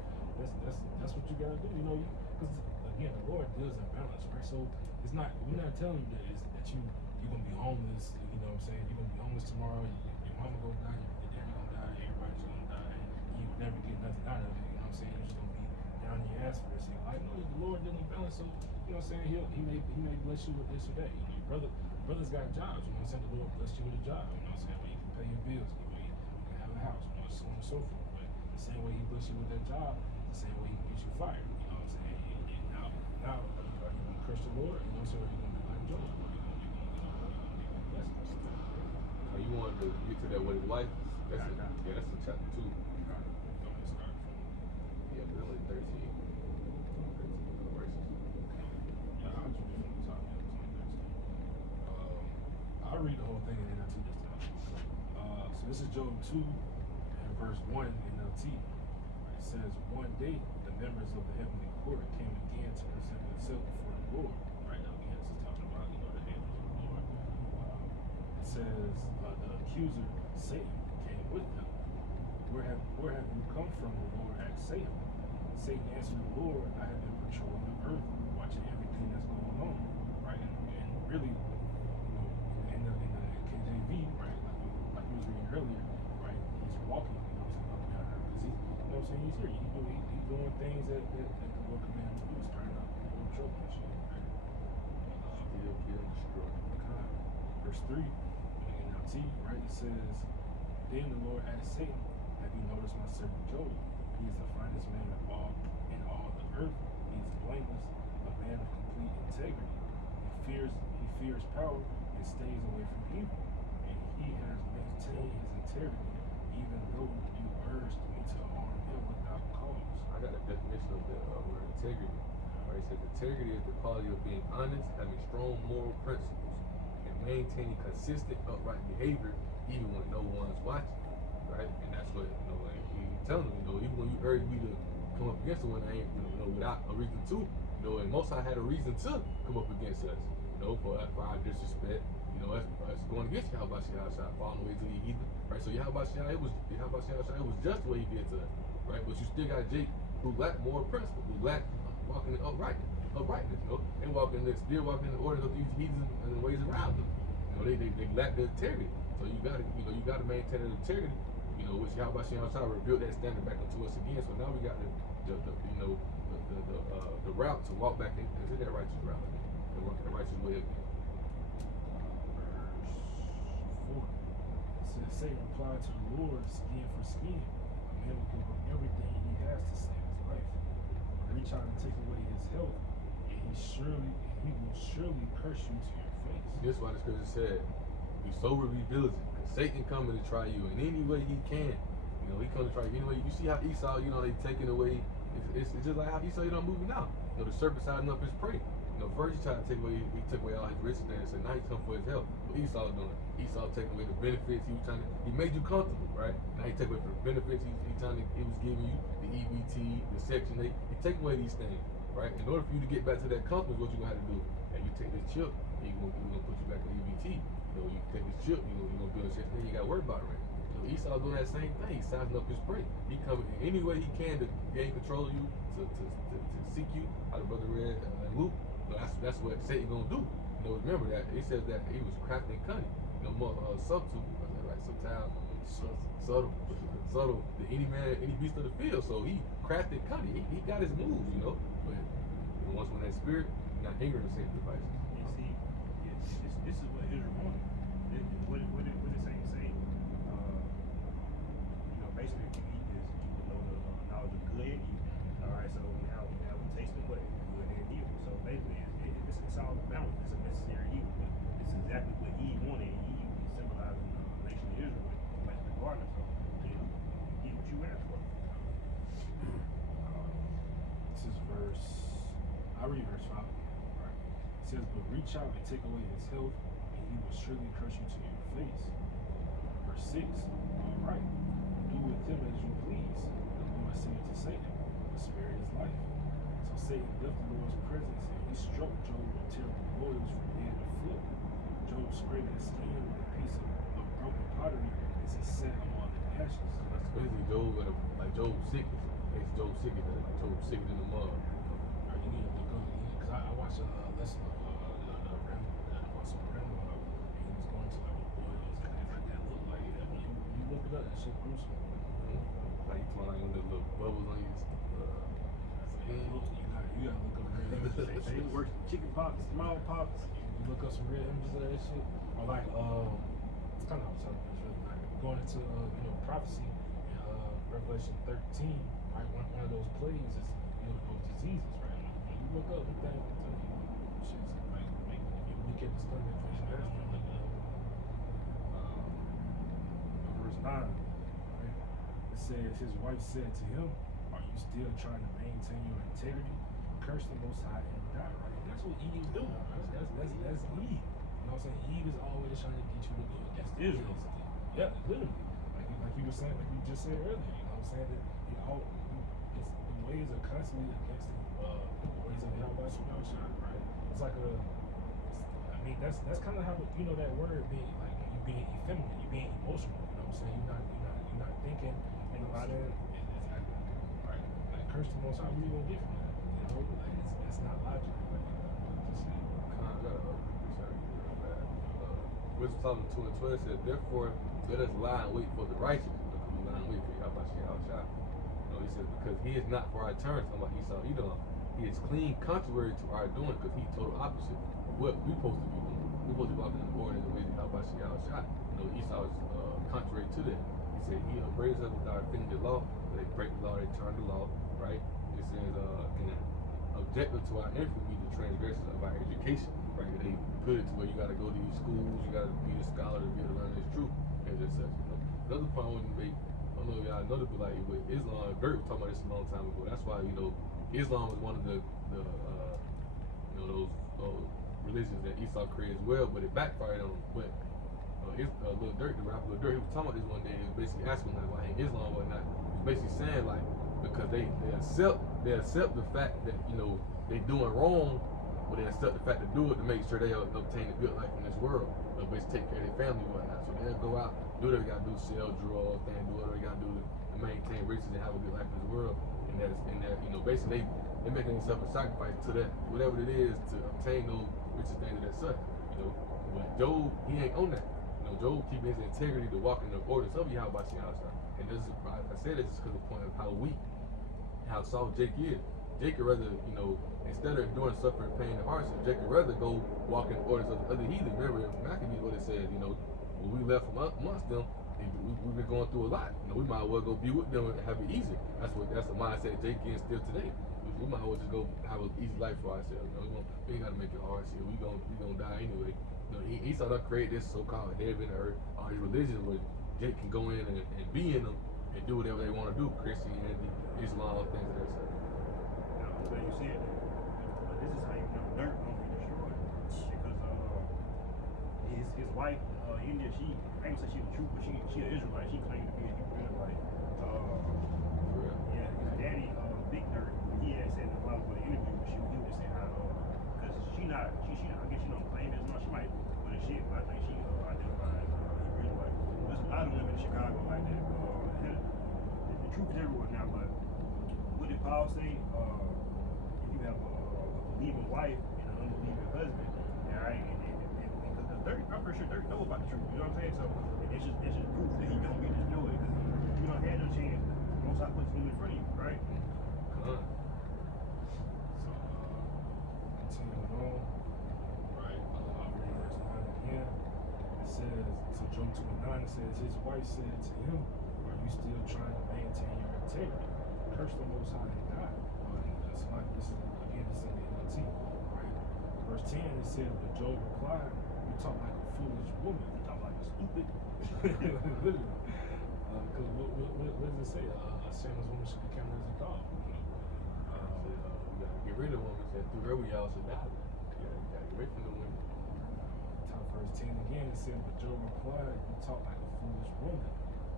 that's what you gotta do, because again, the Lord deals in balance, right? So it's not, we're not telling you that you're gonna be homeless, you know what I'm saying? You're gonna be homeless tomorrow, your mama gonna die, your daddy gonna die, everybody's gonna die, and you never get nothing out of it, you know what I'm saying? You're just gonna be down your ass for this. Like, no, the Lord dealing in balance, so you know what I'm saying? He may bless you with this or that. Your brothers got jobs, you know what I'm saying? The Lord blessed you with a job, you know what I'm saying? Where you can pay your bills, where you can have a house, so on and so forth. But the same way he blessed you with that job, the same way he can get you fired, you know what I'm saying? And now are you gonna curse the Lord? You know what I'm saying? Or are you gonna be like Job? You wanted to get to that with his wife? That's in chapter 2. Yeah, but only 13. 13 verses. I'll read the whole thing in NLT this time. So this is Job 2 and verse 1 in NLT. It says, one day the members of the heavenly court came again to present themselves before the Lord. Right now, again, this is talking about the angels of the Lord. It says the accuser Satan came with them. Where have you come from, the Lord asked Satan. Satan answered the Lord, I have been patrolling the earth, watching everything that's going on. Right? And really, in the KJV, right, like we was reading earlier, right, he's walking, up behind her, because he's here. He's doing things that the Lord commanded him to do. He's turning up trouble and shit, right? Still kill, destroy. Verse 3, in NLT, right, it says, then the Lord asked Satan, have you noticed my servant Job? He is the finest man of all in all the earth. He is blameless, a man of complete integrity. He fears power and stays away from evil. And he has maintained his integrity, even though you urged me to harm him without cause. I got a definition of the word integrity. Right, it says integrity is the quality of being honest, having strong moral principles, and maintaining consistent upright behavior even when no one's watching. Right? And that's what like he telling them, even when you urge me to come up against someone, I ain't without a reason to. And most I had a reason to come up against us, for our disrespect. That's going against Yahweh Shah, falling away to the heathen. Right? So Yahweh Shah, it was just what he did to us. Right? But you still got Jake who lacked moral principle, who lacked walking in uprightness, still walking in the orders of these heathens and the ways around them. They lack the integrity. So you gotta maintain the integrity, which Yahweh Shah revealed that standard back into us again. So now we got the route to walk back into that righteous route and walk in the righteous way again. Verse 4. It says, Satan replied to the Lord, skin for skin. A man will give up everything he has to save his life. Reach out and take away his health, and he will surely curse you to your face. This is why the scripture said, be sober, be vigilant. Because Satan coming to try you in any way he can. You know, he come to try you anyway. You see how Esau, you know, they taking away. It's just like how Esau, you know, moving now. You know, the serpent sizing up his prey. You know, first he tried to take away, he took away all his riches and said, now he's come for his health. What Esau doing? Esau taking away the benefits. He was trying to, he made you comfortable, right? Now he take away the benefits. He was giving you the EBT, the Section 8. He taking away these things, right? In order for you to get back to that comfort, what you gonna have to do? And you take this chip, and he gonna put you back on EBT. You know, you take this chip, you gonna build a Section 8. You gotta worry about it, right? You know, Esau doing that same thing. He's sizing up his prey. He coming in any way he can to gain control of you, to seek you. How the brother read and Luke. You know, that's what Satan gonna do. You know, remember that it says that he was crafty and cunning. You know, more subtle, like sometimes subtle than any man, any beast of the field. So he crafty and cunning. He got his moves, you know. But you know, once when that spirit, you're not ignorant of Satan's devices. You see, this is what Israel wanted. What did Satan say? You know, basically, if you eat this, you will know the knowledge of good and evil. All right, so now we tasted what good and evil. So basically, it's all balance. It's a necessary evil, but it's exactly what Eve wanted. And Eve is symbolizing the nation of Israel, like the garden. So you get what you asked for. This is verse. I read verse 5 again. Right. It says, "But reach out and take away his health, and he will surely crush you to your face." Verse 6. All right. Do with him as you please. The Lord said to Satan, but spare his life. So Satan left the Lord's presence, and he struck Job with terrible blows from head to foot. Job scraped his skin with a piece of broken pottery as he sat among the ashes. That's basically Job, like Job sick. Makes Job sick, like Job sick in the mud. You need to go because I watched a lesson of Apostle Randall, and he was going to like what boys like that look like. I mean, you look it up, that shit gruesome. Like you talking like when the little bubbles on your You gotta look up real images. They work chicken pox, small pox. You look up some real images of that shit, or like it's kind of outside, but it's really like going into prophecy in Revelation 13. Right, one of those plagues is those diseases, right? When you look up the thing, it's tell you shit's like you look at the stuff that fish and like Verse 9. right? It says his wife said to him, "Are you still trying to maintain your integrity? Curse the Most High and die." Right? That's what Eve do. That's Eve. You know what I'm saying? Eve is always trying to get you to go against Israel. Yeah, literally. Like you were saying, like you just said earlier. You know what I'm saying? That the ways are constantly against the ways of Yahweh Subhanahu wa Ta'ala, right? It's like that's kind of how that word being like you being effeminate, you being emotional. You know what I'm saying? You're not thinking about it. Exactly. Right. Like curse the Most High. What are you gonna get from that? You know, like it's not logical. Like Wisdom Solomon 2 and 12 says, therefore, let us lie and wait for the righteous. We lie and wait for Yahweh Shah. He says, because he is not for our turn. Talking about Esau, Edom. He is clean contrary to our doing, because he's total opposite of what we're supposed to be doing. We're supposed to be walking in the order and the ways of Yahweh Shah. Esau is contrary to that. He said, he upbraids us without offending the law. They break the law, they turn the law, right? It says, and objective to our infamy, the transgressions of our education, right? They put it to where you got to go to these schools, you got to be a scholar to be able to learn this truth, and just such. Another point I want to make, I don't know if y'all know this, but like with Islam, Bert was talking about this a long time ago. That's why Islam was one of the those religions that Esau created as well, but it backfired on him. But Lil Durk, the rapper Lil Durk, he was talking about this one day. He was basically asking like why ain't Islam or whatnot. He was basically saying like because they accept the fact that they doing wrong, but they accept the fact to do it to make sure they obtain a good life in this world. They'll basically take care of their family and whatnot. So they'll go out, do what they gotta do, sell drugs, do whatever they gotta do to maintain riches and have a good life in this world. And basically they're making themselves a sacrifice to that, whatever it is, to obtain those riches things of that such. But Job, he ain't on that. Job keeping his integrity to walk in the orders of Yahweh Shah. And this is, I said this just because of the point of how weak, how soft Jake is. Jake would rather, instead of enduring suffering, pain, and hardship, Jake would rather go walk in the orders of the other heathen. Remember, Maccabees, what it says, when we left from amongst them, we've been going through a lot. We might as well go be with them and have it easy. That's the mindset Jake is still today. We might as well just go have an easy life for ourselves. We ain't got to make it hard shit. We gonna die anyway. You know, Esau done create this so-called heaven or earth, all these religions where Jake can go in and be in them and do whatever they want to do. Christianity, Islam, things of that sort. Now, I'm glad you said that. But this is how you know dirt gonna be destroyed. Because his wife, India, she, I ain't gonna say she the truth, but she an Israelite. She claimed to be a Hebrew Israelite. For real. Yeah, his daddy, Big Dirt, he had said in a while ago in the interview, but he was just saying how, because she not, I guess she don't claim as much. She might with a shit, but I think she identifies as Hebrew Israelite. There's a lot of women in Chicago like that. The truth is everywhere now, but what did Paul say? If you have a believing wife and an unbelieving husband, all right, and because Dirk, I'm pretty sure Dirk knows about the truth. You know what I'm saying? So it's just proof that he gonna be destroyed because you don't have no chance. Most I put him in front of you, right? Come on. So, continuing on, right, I'll read verse 9 again. It says, so Job 2:9, it says, his wife said to him, are you still trying to maintain your integrity? Curse the Most High and die. That's like, this is in the NLT, right? Verse 10, it said, but Job replied, you talk like a foolish woman. You talk like a stupid. Literally. Because what does it say? A shameless woman should be counted as a dog. We gotta get rid of women. Said through her we all should die. You gotta get rid from the women. Top verse 10 again, it said, but Job replied, you talk like a foolish woman.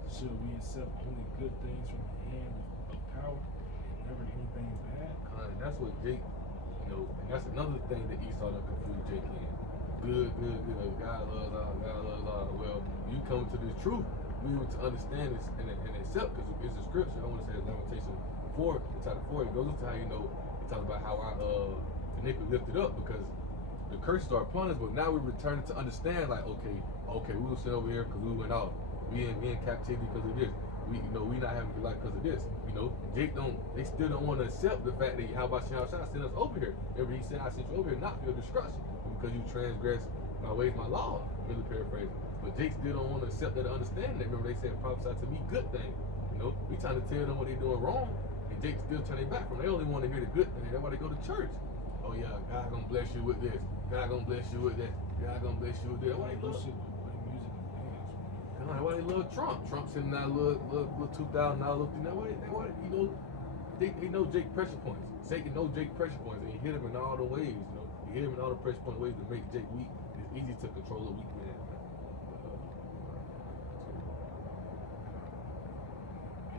Should we accept only good things from the hand of power and never anything bad? And that's what Jake, you know, and that's another thing that Esau done confused Jake in. Good. God loves all. Well, you come to this truth, we able to understand this and accept, because it's a scripture. I want to say Lamentation 4, the chapter 4, it goes into how, you know, it talks about how our iniquity lifted up because the curses are upon us, but now we're returning to understand, like, okay, we were sitting over here because we went out. We in captivity because of this. We not having good life because of this. You know, they still don't want to accept the fact that how about Shah sent us over here. Remember, he said, I sent you over here not for your destruction, because you transgressed my ways, my law. Really paraphrasing. But Jake still don't want to accept that or understand that. Remember, they said prophesy to me good things. You know, we trying to tell them what they doing wrong, and Jake still turning back from. They only want to hear the good thing. That's why they go to church. Oh yeah, God gonna bless you with this. God gonna bless you with that. God gonna bless you with that. Why they love Shit, play music and dance. why they love Trump? Trump sitting that little $2,000 little thing. That way, you know, they know Jake pressure points. Satan know Jake pressure points, and he hit him in all the ways. You know, he hit him in all the pressure point ways to make Jake weak. It's easy to control a weak man.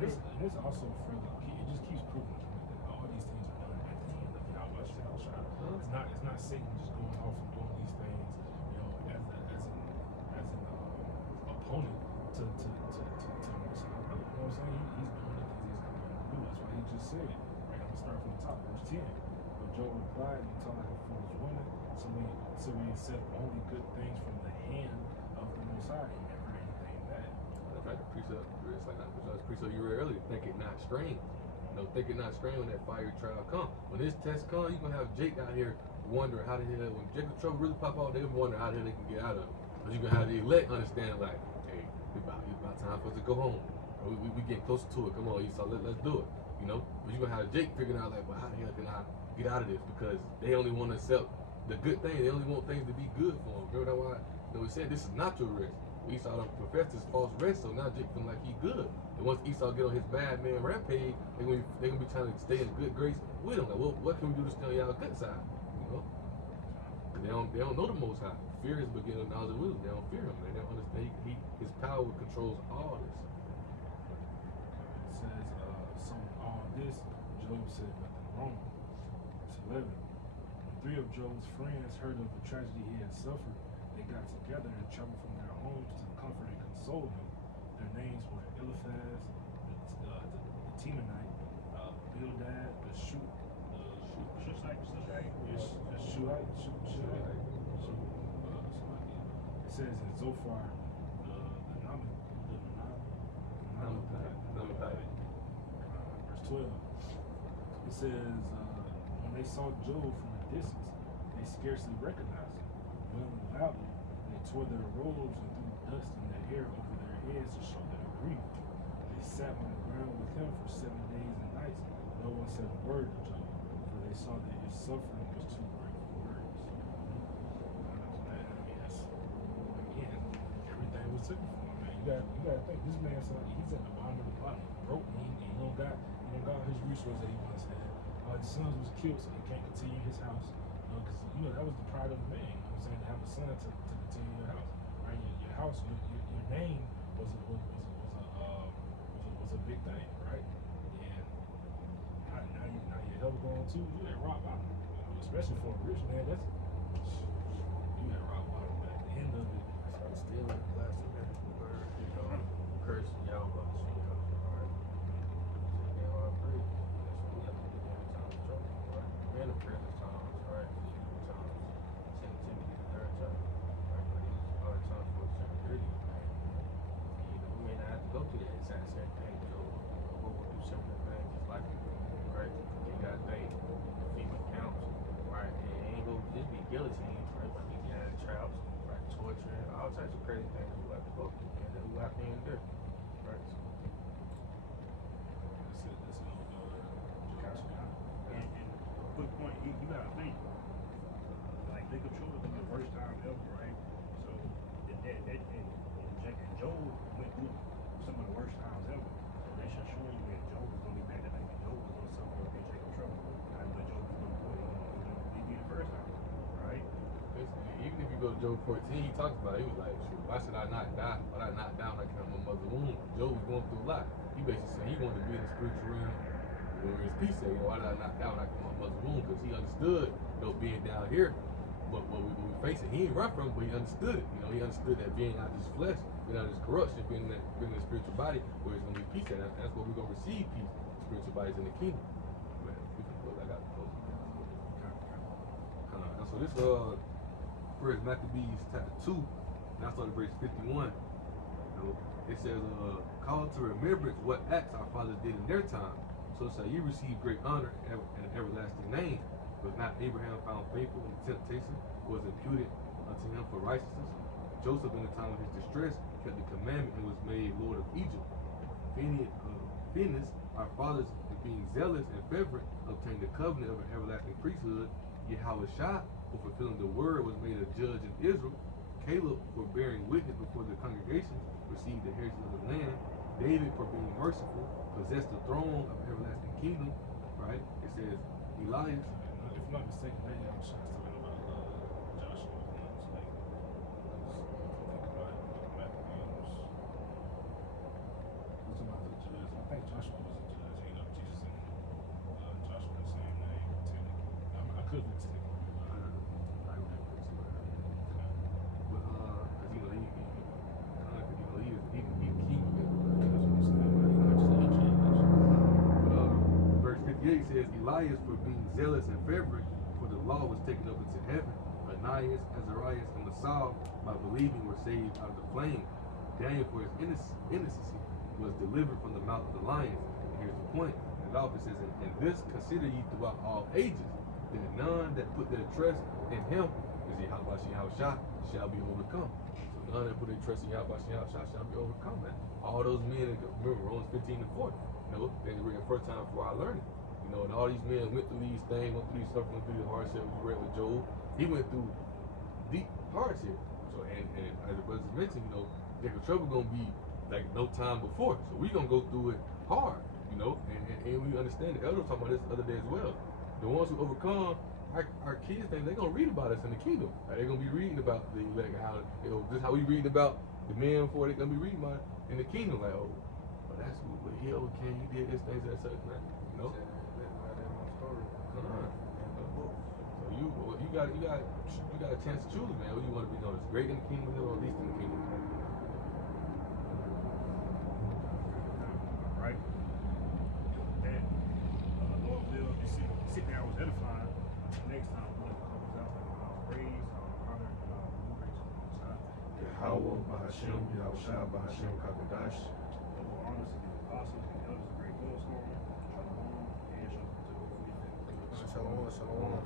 This also further, it just keeps proving to me that all these things are done at the hand of Yahweh Shah. It's not Satan just going off and doing these things, you know, as an opponent to Most High. You know what I'm saying? He's doing it because he's going to do. That's why he just said. Right, I'm gonna start from the top, verse 10. But Job replied, "You talk like a foolish woman. So we accept only good things from the hand of the Most High, and never anything bad." That's right. The precept, it's like the precept you read earlier. Think it not strange. You know, think it not strange when that fiery trial come. When this test come, you gonna have Jake out here wondering how the hell, when Jacob trouble really pop out, they wonder how the hell they can get out of it. But you gonna have the elect understand, like, hey, it's about time for us to go home. We getting closer to it. Come on, Esau, let's do it. You know, but you gonna have Jake figuring out, like, well, how the hell can I get out of this? Because they only want to accept the good thing. They only want things to be good for them. Remember that why? You know, we said this is not your rest. Esau done professed his false rest, so now Jake feeling like he good. And once Esau get on his bad man rampage, they gonna be trying to stay in good grace with him. Like, well, what can we do to stay on y'all good side? You know, and they don't know the Most High. Fear is the beginning of knowledge and wisdom. They don't fear him. They don't understand. His power controls all this. It says, so all this, Job said nothing wrong. Verse 11. When three of Job's friends heard of the tragedy he had suffered, they got together and traveled from their homes to comfort and console him. Their names were Eliphaz, the Temanite, Bildad, the Shuhite. It says in Zophar, the Namathite. Verse 12. It says, when they saw Job from a distance, they scarcely recognized him. Wailing loudly, they tore their robes and threw dust in the air over their heads to show their grief. They sat on the ground with him for 7 days and nights. No one said a word to Job, for they saw that his suffering was too great for words. I mean, that's took it from him, man. You gotta think this man's like he's at the bottom of the bottom, broke. He don't got his resources that he once had. His sons was killed, so he can't continue his house. Because that was the pride of the man. You know what I'm saying, to have a son to continue your house, right? Your house, your name was a big thing, right? And now your health going too. You at rock bottom, especially for a rich man. That's you at rock bottom. At the end of it, Still in the class of medical word, curse y'all about to see y'all, alright? So they all pray. That's what we have to do every time we trouble, right? We're in the perilous times, right? Evil times. 2 Timothy the 3rd chapter, right? But these are hard times for us to really, right? We may not have to go through that exact same thing, so we'll go through similar things just like it, right? You gotta think, FEMA counts, right? And it ain't gonna just be guillotine, right? But you got traps, right? Torture, all types of crazy things we have to go through, and then we have to endure, right? So, that's it. That's it. And quick point, you gotta think, like Jacob showed us the first time ever, right? So and Job went through some of the worst times ever. So they should show you that Job was gonna be back. That Job was gonna suffer and Jacob trouble. That's what Job was gonna do. He did the first time, right? Even if you go to Job 14, he talks about it. He was like, shoot, why should I not die? Why not die like in my mother's womb? Job was going through a lot. He basically said he wanted to be in the spiritual realm where his peace said, why did I not die like in my mother's womb? Because he understood, being down here, what we facing. He ain't run from it, but he understood it. He understood that being out of this flesh, being out of this corruption, being in the spiritual body, where it's going to be peace at. That's where we're going to receive peace, spiritual bodies in the kingdom. Man, we can close. I got to close. So this First Maccabees chapter 2, now start at verse 51. It says, call to remembrance what acts our fathers did in their time. So shall you receive great honor and an everlasting name. Was not Abraham found faithful in temptation, was imputed unto him for righteousness? Joseph in the time of his distress kept the commandment and was made Lord of Egypt. Phinehas, our fathers, being zealous and fervent, obtained the covenant of an everlasting priesthood. Yahushua, for fulfilling the word, was made a judge in Israel. Caleb, for bearing witness before the congregation, received the heritage of the land. David, for being merciful, possessed the throne of everlasting kingdom. Right? It says Elias. If I'm not mistaken, that Yahushua is talking about Joshua. If I'm not mistaken. Think about it. Who's about the judge? I think Joshua was a judge. Jesus and Joshua the same name. I could be mistaken. He says Elias for being zealous and fervent, for the law was taken up into heaven. Ananias, Azarias, and Masael, by believing, were saved out of the flame. Daniel, for his innocency, was delivered from the mouth of the lions. And here's the point. And the office says, and this consider ye throughout all ages, that none that put their trust in him, is Yahushua, shall be overcome. So none that put their trust in Yahushua shall be overcome, man. All those men, remember Romans 15 and 40, they were the first time for our learning. And all these men went through these things, went through these suffering, through the hardship. We read with Job. He went through deep hardship. So, and as the brothers mentioned, Jacob trouble gonna be like no time before. So we gonna go through it hard, and we understand. The elders talking about this the other day as well. The ones who overcome, our kids think they're gonna read about us in the kingdom. Like, they're gonna be reading about the how just how we read about the men before. They're gonna be reading about it in the kingdom. Like, oh, but that's what he overcame. He did this, things, that, such, man. So you got a chance to choose, man. Who you want to be known as, great in the kingdom or least in the kingdom? Right? And Lord will, you sit down was edifying. Next time we're going to close out praise, honor, glory to the Most High. Yahweh, Bahashem, Yahushua, Bahashem, Kakadash. Double honors to the apostles, the elders, the great millstone. Shalom, and shalom to the Shalom, shalom.